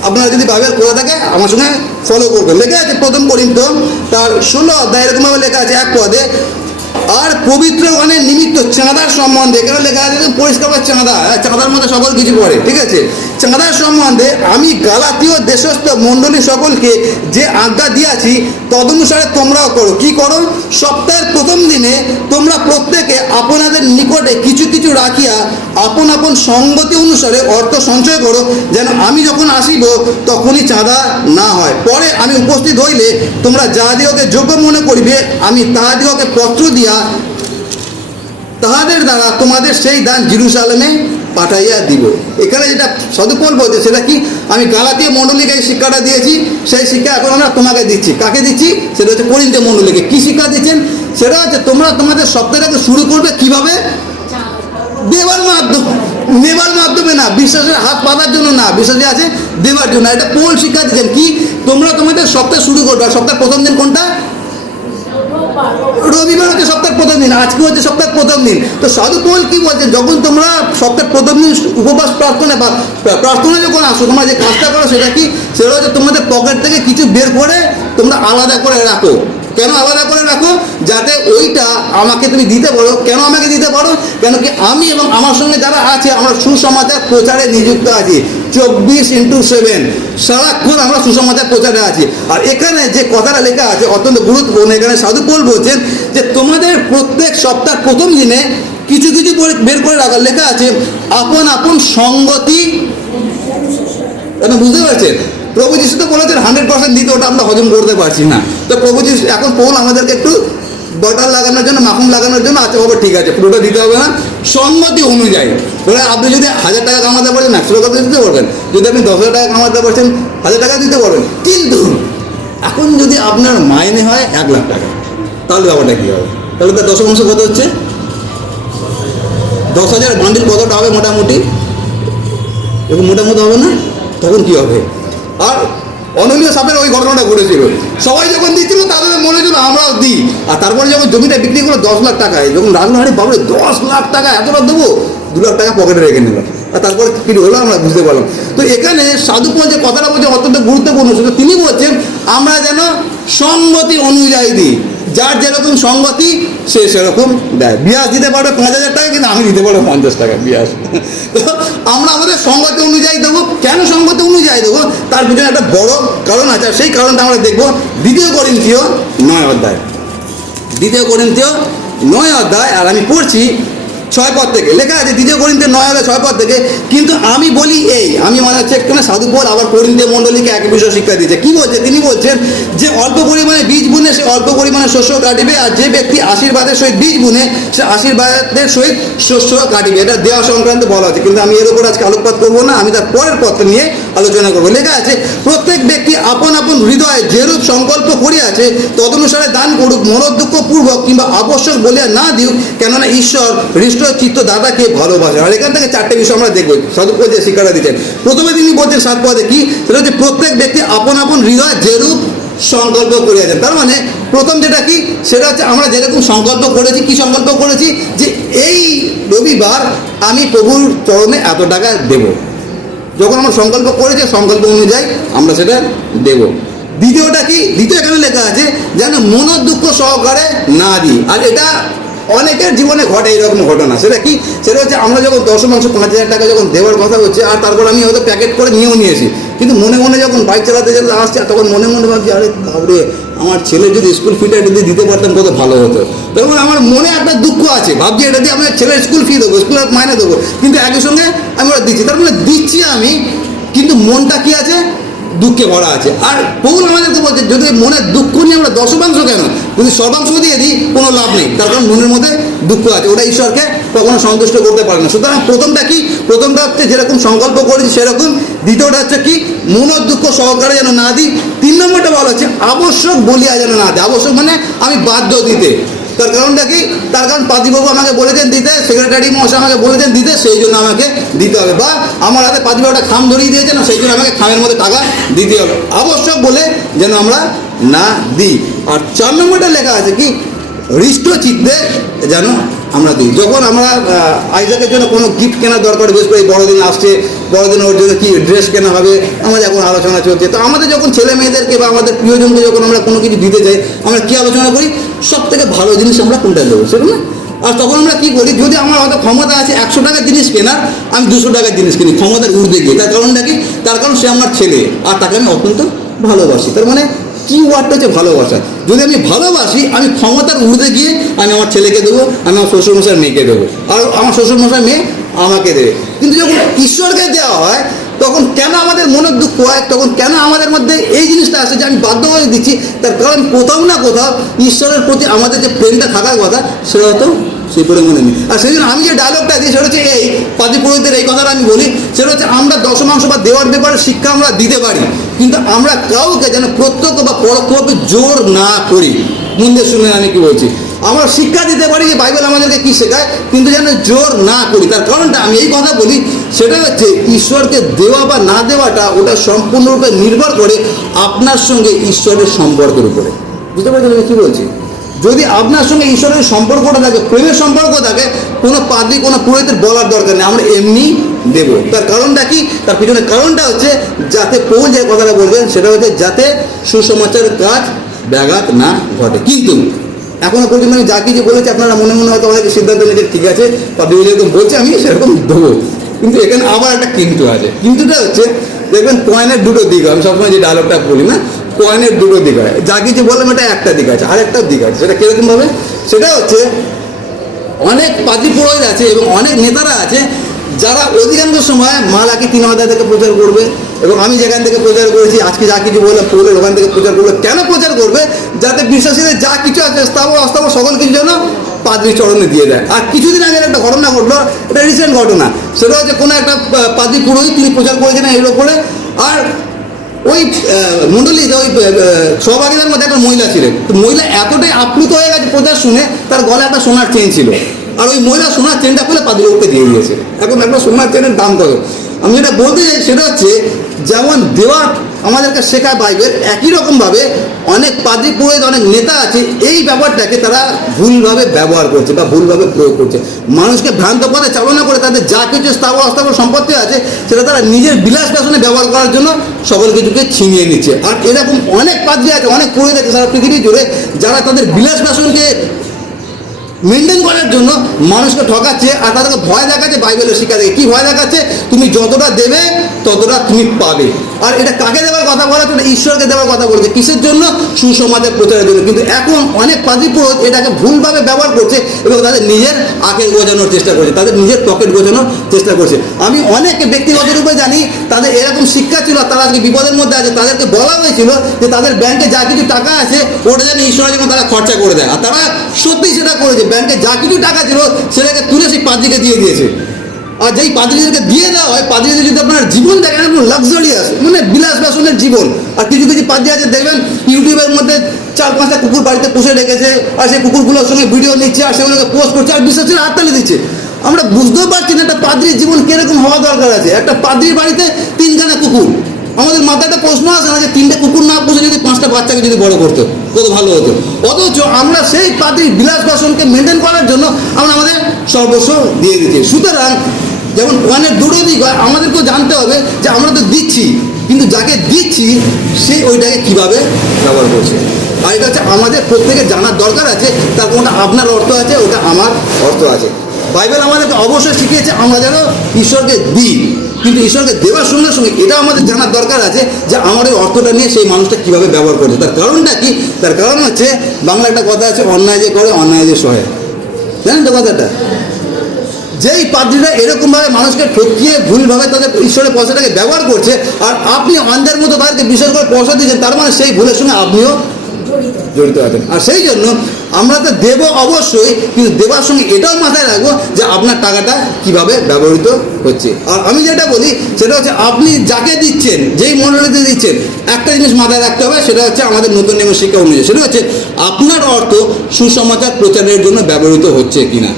আপনারা যদি বাইবেল খোলা থাকে আমার সঙ্গে ফলো করবেন। লেখা আছে প্রথম করিন্থীয় তার 16 অধ্যায়, এরকমভাবে লেখা আছে 1 পদে, আর পবিত্রগণের নিমিত্ত চাঁদার সম্বন্ধে, এখানে লেখা আছে পরিষ্কার চাঁদা, চাঁদার মধ্যে সকল কিছু পড়ে, ঠিক আছে? চাঁদার সম্বন্ধে আমি গালাতীয় দেশস্থ মণ্ডলী সকলকে যে আজ্ঞা দিয়াছি তদনুসারে তোমরাও করো। কি করো? সপ্তাহের প্রথম দিনে তোমরা প্রত্যেকে আপনাদের নিকটে কিছু কিছু রাখিয়া আপন আপন সঙ্গতি অনুসারে অর্থ সঞ্চয় করো, যেন আমি যখন আসিব তখনই চাঁদা না হয়। পরে আমি উপস্থিত হইলে তোমরা যাহাদিগকে যোগ্য মনে করিবে আমি তাহাদিগকে পত্র দিয়া তাহাদের দ্বারা তোমাদের সেই দান জেরুজালেমে পাঠাইয়া দিব। এখানে যেটা সদুপল বলছে সেটা কি? আমি গালাতীয় মণ্ডলীকে এই শিক্ষাটা দিয়েছি, সেই শিক্ষা এখন আমরা তোমাকে দিচ্ছি। কাকে দিচ্ছি? সেটা হচ্ছে করিন্থীয় মণ্ডলীকে। কী শিক্ষা দিচ্ছেন? সেটা হচ্ছে তোমরা তোমাদের সপ্তাহটাকে শুরু করবে কিভাবে? দেবার মাধ্যমে, নেবার মাধ্যমে না, বিশ্বাসের হাত পাতার জন্য না, বিশ্বাসে আছে দেবার জন্য। এটা পৌল শিক্ষা দিচ্ছেন কি? তোমরা তোমাদের সপ্তাহ শুরু করবে। আর সপ্তাহের প্রথম দিন কোনটা? রবিবার হচ্ছে সপ্তাহের প্রথম দিন, আজকে হচ্ছে সপ্তাহের প্রথম দিন। তো সাধু পৌল কি বলছে? যখন তোমরা সপ্তাহের প্রথম দিন উপবাস প্রার্থনা বা প্রার্থনা যখন আসো, তোমরা যে কাজটা করো সেটা কি? সেটা হচ্ছে তোমাদের পকেট থেকে কিছু বের করে তোমরা আলাদা করে রাখো। কেন আলাদা করে রাখো? যাতে ওইটা আমাকে তুমি দিতে পারো। কেন আমাকে দিতে পারো? কেন কি আমি এবং আমার সঙ্গে যারা আছে আমরা সুসমাচার প্রচারে নিযুক্ত আছি 24/7, সারাক্ষণ আমরা সুসমাচার প্রচারে আছি। আর এখানে যে কথাটা লেখা আছে অত্যন্ত গুরুত্বপূর্ণ। এখানে সাধু পৌল বলছেন যে তোমাদের প্রত্যেক সপ্তাহের প্রথম দিনে কিছু কিছু বের করে রাখার লেখা আছে আপন আপন সঙ্গতি। আপনি বুঝতে পারছেন? প্রভু যিশু তো বলেছেন 100% দিতে, ওটা আমরা হজম করতে পারছি না। তো প্রভু যিশু এখন পৌল আমাদেরকে একটু বাটার লাগানোর জন্য, মাখন লাগানোর জন্য, আচ্ছা বাবা ঠিক আছে পুরোটা দিতে হবে না, সম্মতি অনুযায়ী। এবার আপনি যদি 1000 টাকা কামাতে পারছেন 100 টাকা দিতে পারবেন, যদি আপনি 10,000 টাকা কামাতে পারছেন 1000 টাকা দিতে পারবেন। কিন্তু এখন যদি আপনার মাইনে হয় 1 লাখ টাকা, তাহলে ব্যাপারটা কী হবে? তাহলে তার দশমাংশ কত হচ্ছে? 10,000 বান্ডিল কতটা হবে মোটামুটি? এরকম মোটামুটি হবে না? তখন কী হবে? আর অনলীয় সাপের ওই ঘটনাটা ঘটেছিল, সবাই যখন দিচ্ছিল তাদের মনে হচ্ছিল আমরাও দিই, আর তারপরে যখন জমিটা বিক্রি করলো 10 লাখ টাকায়, যখন রাখলো হারে বাবরে 10 লাখ টাকা এতটা দেবো, 2 লাখ টাকা পকেটে রেখে নিলাম, আর তারপরে কী হলো আমরা বুঝতে পারলাম। তো এখানে সাধুপল যে কথাটা বলছে অত্যন্ত গুরুত্বপূর্ণ, সেটা তিনি বলছেন আমরা যেন সম্মতি অনুযায়ী দিই, যার যেরকম সঙ্গতি সে সেরকম দেয়। বিয়াস দিতে পারবে 5,000 টাকা, কিন্তু আমি দিতে পারবো 50 টাকা বিয়াস। তো আমরা আমাদের সঙ্গতি অনুযায়ী দেবো। কেন সঙ্গতি অনুযায়ী দেবো? তার পিছনে একটা বড় কারণ আছে, আর সেই কারণটা আমরা দেখবো 2 করিন্থীয় 9 অধ্যায়। 2 করিন্থীয় 9 অধ্যায়, আর আমি পড়ছি 6 পদ থেকে। লেখা আছে 2 করিন্থীয় 9 অধ্যায় 6 পদ থেকে, কিন্তু আমি বলি এই, আমি মনে হচ্ছে এখানে সাধু পল আবার করিন্থীয় মণ্ডলীকে এক বিষয় শিক্ষা দিয়েছে। কি বলছে? তিনি বলছেন যে অল্প পরিমাণে বীজ বুনে সে অল্প পরিমাণে শস্য কাটিবে, আর যে ব্যক্তি আশীর্বাদের সহিত বীজ বুনে সে আশীর্বাদের সহিত শস্য কাটিবে। এটা দেওয়া সংক্রান্ত বলা আছে, কিন্তু আমি এর উপর আজকে আলোকপাত করবো না, আমি তার পরের পদটা নিয়ে আলোচনা করবো। লেখা আছে প্রত্যেক ব্যক্তি আপন আপন হৃদয়ে যেরূপ সংকল্প করিয়াছে তদনুসারে দান করুক, মনোদুঃখ পূর্বক কিংবা আবশ্যক বলিয়া না দিউক, কেননা ঈশ্বর হৃষ্ট চিত্ত দাদাকে ভালোবাসে। আর এখান থেকে 4টে বিষয় আমরা দেখবো সাধুপল যে শিক্ষাটা দিচ্ছেন। প্রথমে তিনি বলছেন 7 পদে কি, সেটা হচ্ছে প্রত্যেক ব্যক্তি আপন আপন হৃদয় যেরূপ সংকল্প করিয়াছেন। তার মানে প্রথম যেটা কি, সেটা হচ্ছে আমরা যেরকম সংকল্প করেছি। কি সংকল্প করেছি? যে এই রবিবার আমি প্রভুর চরণে এত টাকা দেব। যখন আমরা সংকল্প করেছি সংকল্প অনুযায়ী আমরা সেটা দেব। দ্বিতীয়টা কি? দ্বিতীয় এখানে লেখা আছে যেন মনোদুঃখ সহকারে না দিই। আর এটা অনেকের জীবনে ঘটে এইরকম ঘটনা। সেটা কি? সেটা হচ্ছে আমরা যখন দশমাংশ 5,000 টাকা যখন দেওয়ার কথা হচ্ছে, আর তারপর আমি হয়তো প্যাকেট করে নিয়েও নিয়েছি, কিন্তু মনে মনে যখন বাইক চালাতে চালাতে আসছে তখন মনে মনে ভাবছি আরে বাবরে আমার ছেলে যদি স্কুল ফিটা যদি দিতে পারতাম কত ভালো হতো। তখন আমার মনে একটা দুঃখ আছে, ভাবছি এটা দিয়ে আমি ছেলের স্কুল ফি দেবো, স্কুলের মাইনে দেবো, কিন্তু একই সঙ্গে আমি ওরা দিচ্ছি। তার মানে দিচ্ছি আমি, কিন্তু মনটা কি আছে? দুঃখে ভরা আছে। আর পৌল আমাদেরকে বলছে যদি মনের দুঃখ নিয়ে আমরা দশমাংশ কেন, যদি সর্বাংশ দিয়ে দিই কোনো লাভ নেই, তার কারণ মনের মধ্যে দুঃখ আছে, ওটা ঈশ্বরকে কখনো সন্তুষ্ট করতে পারে না। সুতরাং প্রথমটা কি? প্রথমটা হচ্ছে যেরকম সংকল্প করেছি সেরকম। দ্বিতীয়টা হচ্ছে কি? মনের দুঃখ সহকারে যেন না দিই। 3 নম্বরটা বলা হচ্ছে আবশ্যক বলিয়া যেন না দিই। আবশ্যক মানে আমি বাধ্য দিতে। তার কারণটা কি? তার কারণ পাতিবাবু আমাকে বলেছেন দিতে, সেক্রেটারি মহাশয় আমাকে বলেছেন দিতে, সেই জন্য আমাকে দিতে হবে, বা আমার হাতে পাতিবাবুটা খাম ধরিয়ে দিয়েছে না, সেই জন্য আমাকে খামের মধ্যে টাকা দিতে হবে। আবশ্যক বলে যেন আমরা না দিই। আর 4 নম্বরটা লেখা আছে কি? হৃষ্ট চিত্তে যেন আমরা দিই। যখন আমরা আইজাকের জন্য কোনো গিফট কেনার দরকার, বিশেষ করে বড়দিন আসছে, বড়দিন ওর জন্য কি ড্রেস কেনা হবে, আমাদের এখন আলোচনা চলছে। তো আমাদের যখন ছেলে মেয়েদেরকে বা আমাদের প্রিয়জনকে যখন আমরা কোনো কিছু দিতে চাই, আমরা কী আলোচনা করি? সব থেকে ভালো জিনিস আমরা কোনটা দেবো, সেটা না? আর তখন আমরা কী করি? যদি আমার হয়তো ক্ষমতা আছে 100 টাকার জিনিস কেনার, আমি 200 টাকার জিনিস কিনি ক্ষমতার ঊর্ধ্বে গিয়ে। তার কারণটা কি? তার কারণ সে আমার ছেলে, আর তাকে আমি অত্যন্ত ভালোবাসি। তার মানে কি ওয়ার্ডটা হচ্ছে ভালোবাসা। যদি আমি ভালোবাসি, আমি ক্ষমতার ঊর্ধ্বে গিয়ে আমি আমার ছেলেকে দেবো, আমি আমার শ্বশুরমশাইয়ের মেয়েকে দেবো, আর আমার শ্বশুরমশাই মেয়ে আমাকে দেবে। কিন্তু যখন ঈশ্বরকে দেওয়া হয় তখন কেন আমাদের মনের দুঃখ হয়? তখন কেন আমাদের মধ্যে এই জিনিসটা আসে যে আমি বাধ্য হয়ে দিচ্ছি? তার কারণ কোথাও না কোথাও ঈশ্বরের প্রতি আমাদের যে প্রেমটা থাকার কথা সেটা হয়তো সেই পরিমাণে নেই। আর সেই জন্য আমি যে ডায়লগটা দিই সেটা হচ্ছে এই পাতি পুরোহিতের এই কথাটা আমি বলি, সেটা হচ্ছে আমরা দশমাংশ বা দেওয়ার ব্যাপারে শিক্ষা আমরা দিতে পারি, কিন্তু আমরা কাউকে যেন প্রত্যক্ষ বা পরোক্ষভাবে জোর না করি। মন দিয়ে শুনলেন আমি কি বলছি? আমরা শিক্ষা দিতে পারি যে বাইবেল আমাদেরকে কী শেখায়, কিন্তু যেন জোর না করি। তার কারণটা আমি এই কথা বলি, সেটা হচ্ছে ঈশ্বরকে দেওয়া বা না দেওয়াটা ওটা সম্পূর্ণরূপে নির্ভর করে আপনার সঙ্গে ঈশ্বরের সম্পর্কের উপরে। বুঝতে পারছেন আমি কী বলছি? যদি আপনার সঙ্গে ঈশ্বরের সম্পর্কটা থাকে, প্রেমের সম্পর্ক থাকে, কোনো পাদ্রী কোনো পুরোহিতের বলার দরকার নেই, আমরা এমনি দেবো। তার কারণটা কি? তার পিছনে কারণটা হচ্ছে যাতে পৌল যে কথাটা বলবেন সেটা হচ্ছে যাতে সুসমাচারের কাজ ব্যাঘাত না ঘটে। কিন্তু এখনো পর্যন্ত আমি যা কিছু বলেছি আপনারা মনে মনে হয়তো অনেকে সিদ্ধান্ত নিয়েছে ঠিক আছে পাদ্রী যেরকম বলছে আমি সেরকম দেবো, কিন্তু এখানে আবার একটা কিন্তু আছে। কিন্তুটা হচ্ছে দেখবেন কয়েনের দুটো দিক। আমি সবসময় যে ডায়লগটা বলি না, কয়েনের দুটো দিক হয়। যা কিছু বললাম এটা একটা দিক আছে, আরেকটা দিক আছে। সেটা কীরকমভাবে? সেটা হচ্ছে অনেক পাদ্রী পুরোহিত আছে এবং অনেক নেতারা আছে যারা অধিকাংশ সময় মালাকে 3 অধ্যায় থেকে প্রচার করবে, এবং আমি যেখান থেকে প্রচার করেছি আজকে যা কিছু বললাম পড়লে ওখান থেকে প্রচার করবে। কেন প্রচার করবে? যাতে বিশ্বাসীদের যা কিছু আছে স্থাবর অস্থাবর সকল কিছু যেন পাদ্রীর চরণে দিয়ে দেয়। আর কিছুদিন আগে একটা ঘটনা ঘটলো, এটা রিসেন্ট ঘটনা, সেটা হচ্ছে কোনো একটা পাদ্রী পুরোহিত তিনি প্রচার করেছেন এর ওপরে। আর ওই মণ্ডলীতে ওই সহভাগীদের মধ্যে একটা মহিলা ছিলেন। তো মহিলা এতটাই আপ্লুত হয়ে গেছে প্রচার শুনে, তার গলায় একটা সোনার চেন ছিল, আর ওই মহিলা সোনার চেনটা খুলে পাদ্রীবাবুকে দিয়ে দিয়েছে। এখন একটা সোনার চেনের দাম কত? আমি যেটা বলতে চাই সেটা হচ্ছে, যেমন দেওয়া আমাদেরকে শেখায় বাইবেল, একই রকমভাবে অনেক পাদ্রী পুরোহিত অনেক নেতা আছে এই ব্যাপারটাকে তারা ভুলভাবে ব্যবহার করছে বা ভুলভাবে প্রয়োগ করছে। মানুষকে ভ্রান্ত পথে চালনা করে তাদের যা কিছু স্থাবর অস্থাবর সম্পত্তি আছে সেটা তারা নিজের বিলাস ব্যসনে ব্যবহার করার জন্য সকল কিছুকে ছিনিয়ে নিচ্ছে। আর এরকম অনেক পাদ্রী আছে, অনেক পুরোহিত আছে সারা পৃথিবী জুড়ে, যারা তাদের বিলাস ব্যসনকে মেনটেন করার জন্য মানুষকে ঠকাচ্ছে। আর তাদেরকে ভয় দেখাচ্ছে, বাইবেলের শিক্ষা থেকে কী ভয় দেখাচ্ছে? তুমি যতটা দেবে ততটা তুমি পাবে। আর এটা কাকে দেওয়ার কথা বলা হচ্ছে? ঈশ্বরকে দেওয়ার কথা বলছে। কিসের জন্য? সুসমাজের প্রচারের জন্য। কিন্তু এখন অনেক পাদ্রী পুরোহিত এটাকে ভুলভাবে ব্যবহার করছে এবং তাদের নিজের আঁকেল গোছানোর চেষ্টা করছে, তাদের নিজের পকেট গোছানোর চেষ্টা করছে। আমি অনেক ব্যক্তিগত রূপে জানি তাদের এরকম শিক্ষা ছিল, তারা আজকে বিপদের মধ্যে আছে। তাদেরকে বলা হয়েছিল যে তাদের ব্যাংকে যা কিছু টাকা আছে ওটা যেন ঈশ্বরের জন্য তারা খরচা করে দেয়, আর তারা সত্যি সেটা করেছে। ব্যাংকে যা কিছু টাকা ছিল সেটাকে তুলে সেই পাদ্রীকে দিয়ে দিয়েছে। আর যেই পাদ্রীদেরকে দিয়ে দেওয়া হয়, পাদ্রীদের যদি আপনার জীবন দেখেন একদম লাক্সারিয়াস, মানে বিলাস ব্যসনের জীবন। আর কিছু কিছু পাদ্রী আছে দেখবেন ইউটিউবের মধ্যে 4-5টা কুকুর বাড়িতে পুষে রেখেছে, আর সেই কুকুরগুলোর সঙ্গে ভিডিও নিচ্ছে আর সেগুলোকে পোস্ট করছে আর বিশ্বাসীরা হাততালি দিচ্ছে। আমরা বুঝতেও পারছি না একটা পাদ্রীর জীবন কিরকম হওয়া দরকার আছে। একটা পাদ্রীর বাড়িতে 3খানা কুকুর, আমাদের মাথায় একটা প্রশ্ন আসে না যে 3টে কুকুর না পুষে যদি 5টা বাচ্চাকে যদি বড় করতো কত ভালো হতো। অথচ আমরা সেই পাদ্রীর বিলাস বাসনকে মেনটেন করার জন্য আমরা আমাদের সর্বস্ব দিয়ে দিচ্ছি। সুতরাং যেমন অনেক দুটো দিক হয়, আমাদেরকেও জানতে হবে যে আমরা তো দিচ্ছি, কিন্তু যাকে দিচ্ছি সে ওইটাকে কীভাবে ব্যবহার করছে। আর এটা হচ্ছে আমাদের প্রত্যেকের জানার দরকার আছে, তার কোনটা আপনার অর্থ আছে, ওটা আমার অর্থ আছে। বাইবেল আমাদেরকে অবশ্যই শিখিয়েছে আমরা যেন ঈশ্বরকে দিই, কিন্তু ঈশ্বরকে দেওয়ার সঙ্গে সঙ্গে এটা আমাদের জানার দরকার আছে যে আমার এই অর্থটা নিয়ে সেই মানুষটা কীভাবে ব্যবহার করছে। তার কারণটা কি? তার কারণ হচ্ছে বাংলা একটা কথা আছে, অন্যায় যে করে অন্যায় যে সহে। জানেন তো কথাটা? যেই পাদ্রীরা এরকমভাবে মানুষকে ঠকিয়ে ভুলভাবে তাদের ঈশ্বরের পয়সাটাকে ব্যবহার করছে, আর আপনি অন্ধের মতো তাদেরকে বিশ্বাস করে পয়সা দিচ্ছেন, তার মানে সেই ভুলের সঙ্গে আপনিও জড়িত আছেন। আর সেই জন্য আমরা তো দেবো অবশ্যই, কিন্তু দেওয়ার সঙ্গে এটাও মাথায় রাখবো যে আপনার টাকাটা কিভাবে ব্যবহৃত হচ্ছে। আর আমি যেটা বলি সেটা হচ্ছে আপনি যাকে দিচ্ছেন, যেই মণ্ডলীতে দিচ্ছেন, একটা জিনিস মাথায় রাখতে হবে, সেটা হচ্ছে আমাদের নতুন নিয়মের শিক্ষা অনুযায়ী, সেটা হচ্ছে আপনার অর্থ সুসমাচার প্রচারের জন্য ব্যবহৃত হচ্ছে কিনা।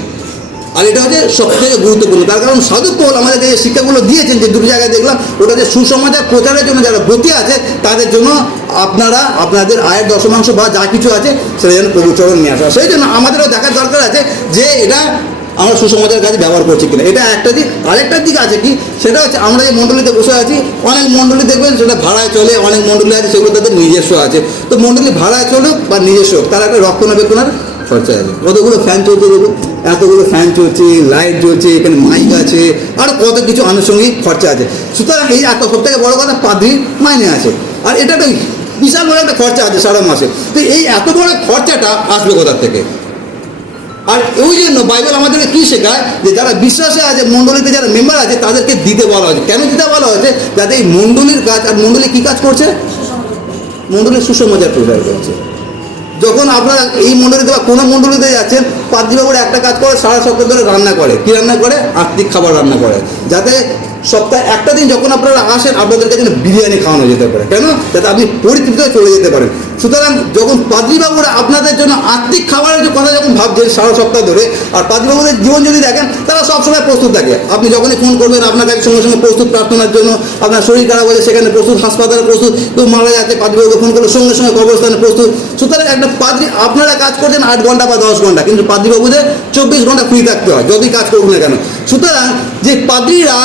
আর এটা হচ্ছে সবথেকে গুরুত্বপূর্ণ। তার কারণ সাধু পৌল আমাদেরকে যে শিক্ষাগুলো দিয়েছেন, যে দুটো জায়গায় দেখলাম, ওটা যে সুসমাচার প্রচারের জন্য যারা ব্রতী আছে তাদের জন্য আপনারা আপনাদের আয়ের দশমাংশ বা যা কিছু আছে সেটা যেন প্রভুচরণ নিয়ে আসা। সেই জন্য আমাদেরও দেখার দরকার আছে যে এটা আমরা সুসমাচার কাজে ব্যবহার করছি কিনা। এটা একটা দিক। আরেকটা দিক আছে কি, সেটা হচ্ছে আমরা যে মণ্ডলীতে বসে আছি, অনেক মণ্ডলী দেখবেন সেটা ভাড়ায় চলে, অনেক মণ্ডলী আছে সেগুলো তাদের নিজস্ব আছে। তো মণ্ডলী ভাড়ায় চলুক বা নিজস্ব, তার একটা রক্ষণাবেক্ষণের খরচা আছে। কতগুলো ফ্যান চলছে দেখুন, এতগুলো ফ্যান চলছে, লাইট জ্বলছে, এখানে মাইক আছে, আর কত কিছু আনুষঙ্গিক খরচা আছে। সুতরাং এই একটা সবথেকে বড় কথা, পাদ্রীর মাইনে আছে, আর এটা একটা বিশাল বড় একটা খরচা আছে সারা মাসে। তো এই এত বড় খরচাটা আসবে কোথার থেকে? আর ওই জন্য বাইবেল আমাদেরকে কী শেখায় যে যারা বিশ্বাসে আছে, মণ্ডলীতে যারা মেম্বার আছে, তাদেরকে দিতে বলা হয়েছে। কেন দিতে বলা হয়েছে? যাতে এই মণ্ডলীর কাজ, আর মণ্ডলী কী কাজ করছে? মণ্ডলীর সুসমাচার প্রচার করছে। যখন আপনারা এই মণ্ডলীতে বা কোনো মণ্ডলীতে যাচ্ছেন, পাদ্রীবাবুরা একটা কাজ করে, সারা সপ্তাহ ধরে রান্না করে। কী রান্না করে? আত্মিক খাবার রান্না করে, যাতে সপ্তাহে একটা দিন যখন আপনারা আসেন আপনাদেরকে যেন বিরিয়ানি খাওয়ানো যেতে পারে। কেন? যাতে আপনি পরিতৃপ্ত হয়ে চলে যেতে পারেন। সুতরাং যখন পাদ্রীবাবুরা আপনাদের জন্য আত্মিক খাবারের কথা যখন ভাবছেন সারা সপ্তাহ ধরে, আর পাদ্রীবাবুদের জীবন যদি দেখেন, তারা সবসময় প্রস্তুত থাকে। আপনি যখনই ফোন করবেন আপনার কাছে সঙ্গে সঙ্গে প্রস্তুত প্রার্থনার জন্য, আপনার শরীর খারাপ হয়েছে সেখানে প্রস্তুত, হাসপাতালে প্রস্তুত, কেউ মারা যাচ্ছে পাদ্রীবাবুকে ফোন করলে সঙ্গে সঙ্গে কবরস্থানে প্রস্তুত। সুতরাং একটা পাদ্রী, আপনারা কাজ করছেন 8 ঘন্টা বা 10 ঘন্টা, কিন্তু পাদ্রীবাবুদের 24 ঘন্টা ফ্রি থাকতে হয়, যতই কাজ করুন না কেন। সুতরাং যে পাদ্রীরা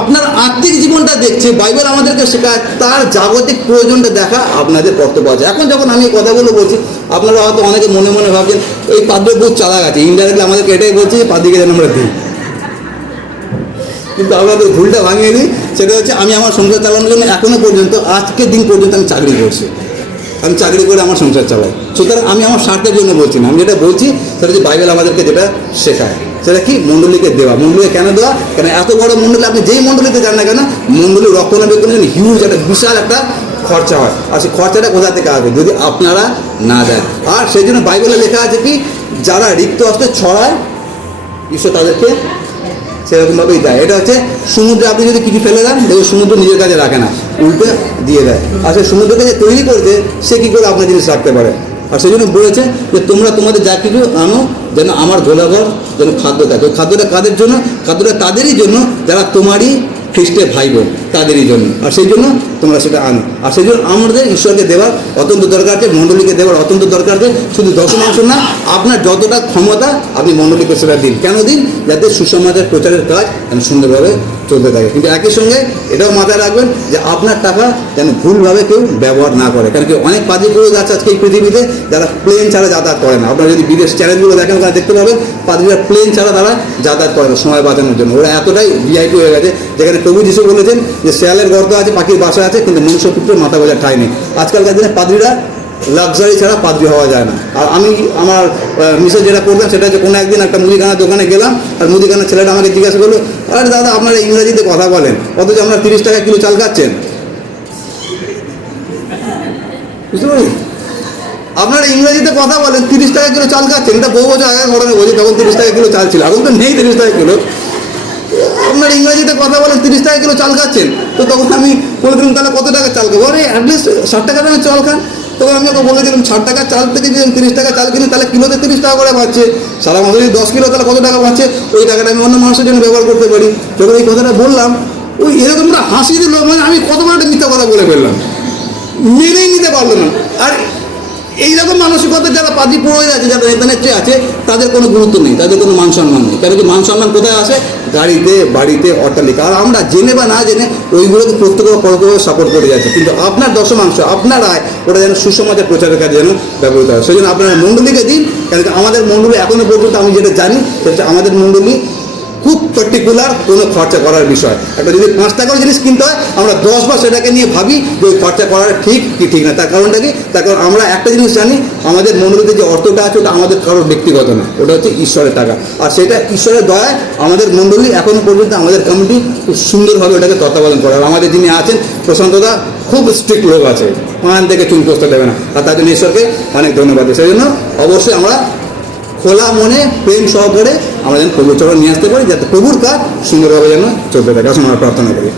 আপনার আত্মিক জীবনটা দেখছে, বাইবেল আমাদেরকে শেখায় তার জাগতিক প্রয়োজনটা দেখা আপনাদের কর্তব্য আছে। এখন যখন আমি এই কথাগুলো বলছি, আপনারা হয়তো অনেকে মনে মনে ভাবছেন এই পাদ্রী বহুত চালাক আছে, ইনডাইরেক্টলি আমাদেরকে এটাই বলছে যে পাদ্রীকে যেন আমরা দিই। কিন্তু আমাদের ভুলটা ভাঙিয়ে দিই, সেটা হচ্ছে আমি আমার সংসার চালানোর জন্য এখনও পর্যন্ত, আজকের দিন পর্যন্ত আমি চাকরি করছি। আমি চাকরি করে আমার সংসার চালাই। সুতরাং আমি আমার স্বার্থের জন্য বলছি না, আমি যেটা বলছি সেটা হচ্ছে বাইবেল আমাদেরকে যেটা শেখায়। সেটা কি মণ্ডলীকে দেওয়া। মণ্ডলীকে কেন দেওয়া? কেন এত বড় মণ্ডলী, আপনি যেই মণ্ডলীতে যান না কেন, মণ্ডলী রক্ষণাবেক্ষণের জন্য হিউজ একটা বিশাল একটা খরচা হয়। আর সেই খরচাটা কোথা থেকে আসবে যদি আপনারা না দেন? আর সেই জন্য বাইবেলে লেখা আছে কি, যারা রিক্ত হস্তে ছড়ায় ঈশ্বর তাদেরকে সেরকমভাবেই দেয়। এটা হচ্ছে সমুদ্রে আপনি যদি কিছু ফেলে দেন, দেখুন সমুদ্র নিজের কাছে রাখে না, উল্টে দিয়ে দেয়। আর সেই সমুদ্রকে যে তৈরি করেছে সে কী করে আপনার জিনিস রাখতে পারে? আর সেই জন্য বলেছে যে তোমরা তোমাদের যা কিছু আনো যেন আমার গোলাঘর যেন খাদ্য থাকে। ওই খাদ্যটা কাদের জন্য? খাদ্যটা তাদেরই জন্য যারা তোমারই খ্রিস্টের ভাই বোন, তাদেরই জন্য। আর সেই জন্য তোমরা সেটা আনো। আর সেই জন্য আমাদের ঈশ্বরকে দেওয়ার অত্যন্ত দরকার আছে, মণ্ডলীকে দেওয়ার অত্যন্ত দরকার আছে। শুধু দশমাংশ না, আপনার যতটা ক্ষমতা আপনি মণ্ডলীকে সেটা দিন। কেন দিন? যাতে সুসমাজের প্রচারের কাজ যেন সুন্দরভাবে চলতে থাকে। কিন্তু একই সঙ্গে এটাও মাথায় রাখবেন যে আপনার টাকা যেন ভুলভাবে কেউ ব্যবহার না করে। কারণ কি অনেক পাজি পুরো আছে আজকে এই পৃথিবীতে যারা প্লেন ছাড়া যাতায়াত করে না। আপনারা যদি বিদেশ চ্যানেলগুলো দেখেন ওখানে দেখতে পাবেন পাদ্রীরা প্লেন ছাড়া তারা যাতায়াত করে না সময় বাঁচানোর জন্য। ওরা এতটাই ভিআইপি হয়ে গেছে, যেখানে প্রভু যিশু বলেছেন যে শেয়ালের গর্ত আছে, পাখির বাসা আছে, কিন্তু মনুষ্যপুত্রের মাথা গোঁজার ঠাঁই নেই। আজকালকার দিনে পাদ্রীরা লাক্সারি ছাড়া পাদ্রী হওয়া যায় না। আর আমি আমার মিসেস যেটা করলাম সেটা হচ্ছে কোনো একদিন একটা মুদিখানার দোকানে গেলাম, আর মুদিখানার ছেলেটা আমাকে জিজ্ঞাসা করলো, আরে দাদা আপনারা ইংরাজিতে কথা বলেন অথচ আপনারা 30 টাকা কিলো চাল খাচ্ছেন। বুঝতে পারি আপনারা ইংরেজিতে কথা বলেন, 30 টাকা কিলো চাল খাচ্ছেন। এটা বহু বছর আগে ঘটনা বলছি, তখন 30 টাকা কিলো চাল ছিল, এখন তো নেই 30 টাকা কিলো। আপনারা ইংরেজিতে কথা বলেন, 30 টাকা কিলো চাল খাচ্ছেন। তো তখন আমি বলেছিলাম তাহলে কত টাকা চাল খাবো? আরে অ্যাটলিস্ট 60 টাকা দামের চাল খান। তখন আমি ওকে বলেছিলাম 60 টাকার চাল থেকে যদি 30 টাকা চাল কিনি তাহলে কিলোতে 30 টাকা করে পাচ্ছে, সারা মাসে যদি 10 কিলো তাহলে কত টাকা পাচ্ছে? ওই টাকাটা আমি অন্য মানুষের জন্য ব্যবহার করতে পারি। যখন এই কথাটা বললাম ওই এরকম একটা হাসি দিল, মানে আমি কতবার একটা মিথ্যা কথা বলে ফেললাম, মেনেই নিতে পারলো না। আর এইরকম মানসিকতা যারা পাদ্রী পুরোহিত আছে, যারা নেতা নেত্রী আছে, তাদের কোনো গুরুত্ব নেই, তাদের কোনো মান সম্মান নেই। কেন কি মান সম্মান কোথায় আসে? গাড়িতে, বাড়িতে, অট্টালিকা। আর আমরা জেনে বা না জেনে ওইগুলোকে প্রত্যক্ষ পরোক্ষভাবে সাপোর্ট করে যাচ্ছে। কিন্তু আপনার দশমাংশ, আপনার আয়, ওটা যেন সুসমাজের প্রচারের কাজে যেন ব্যবহৃত হয়। সেই জন্য আপনারা মণ্ডলীকে দিন। কেন কি আমাদের মণ্ডলী এখনও পর্যন্ত আমি যেটা জানি সেটা আমাদের মণ্ডলী খুব পার্টিকুলার কোনো খরচা করার বিষয়। একটা যদি 5 টাকার জিনিস কিনতে হয় আমরা 10 বার সেটাকে নিয়ে ভাবি যে ওই খরচা করার ঠিক কি ঠিক না। তার কারণটা কি? তার কারণ আমরা একটা জিনিস জানি, আমাদের মণ্ডলীতে যে অর্থটা আছে ওটা আমাদের কারোর ব্যক্তিগত না, ওটা হচ্ছে ঈশ্বরের টাকা। আর সেটা ঈশ্বরের দয়ায় আমাদের মণ্ডলী এখনও পর্যন্ত, আমাদের কমিটি খুব সুন্দরভাবে ওটাকে তত্ত্বাবধান করে। আর আমাদের যিনি আছেন প্রশান্তদা খুব স্ট্রিক্ট লোক আছে, পান থেকে চুন কষতে দেবে না। আর তার জন্য ঈশ্বরকে অনেক ধন্যবাদ। সেই জন্য অবশ্যই আমরা খোলা মনে প্রেম সহকারে আমরা যেন প্রভুর চরণ নিয়ে আসতে পারি, যাতে প্রভুর কাজ সুন্দরভাবে যেন চলতে থাকে। আসুন আমরা প্রার্থনা করি।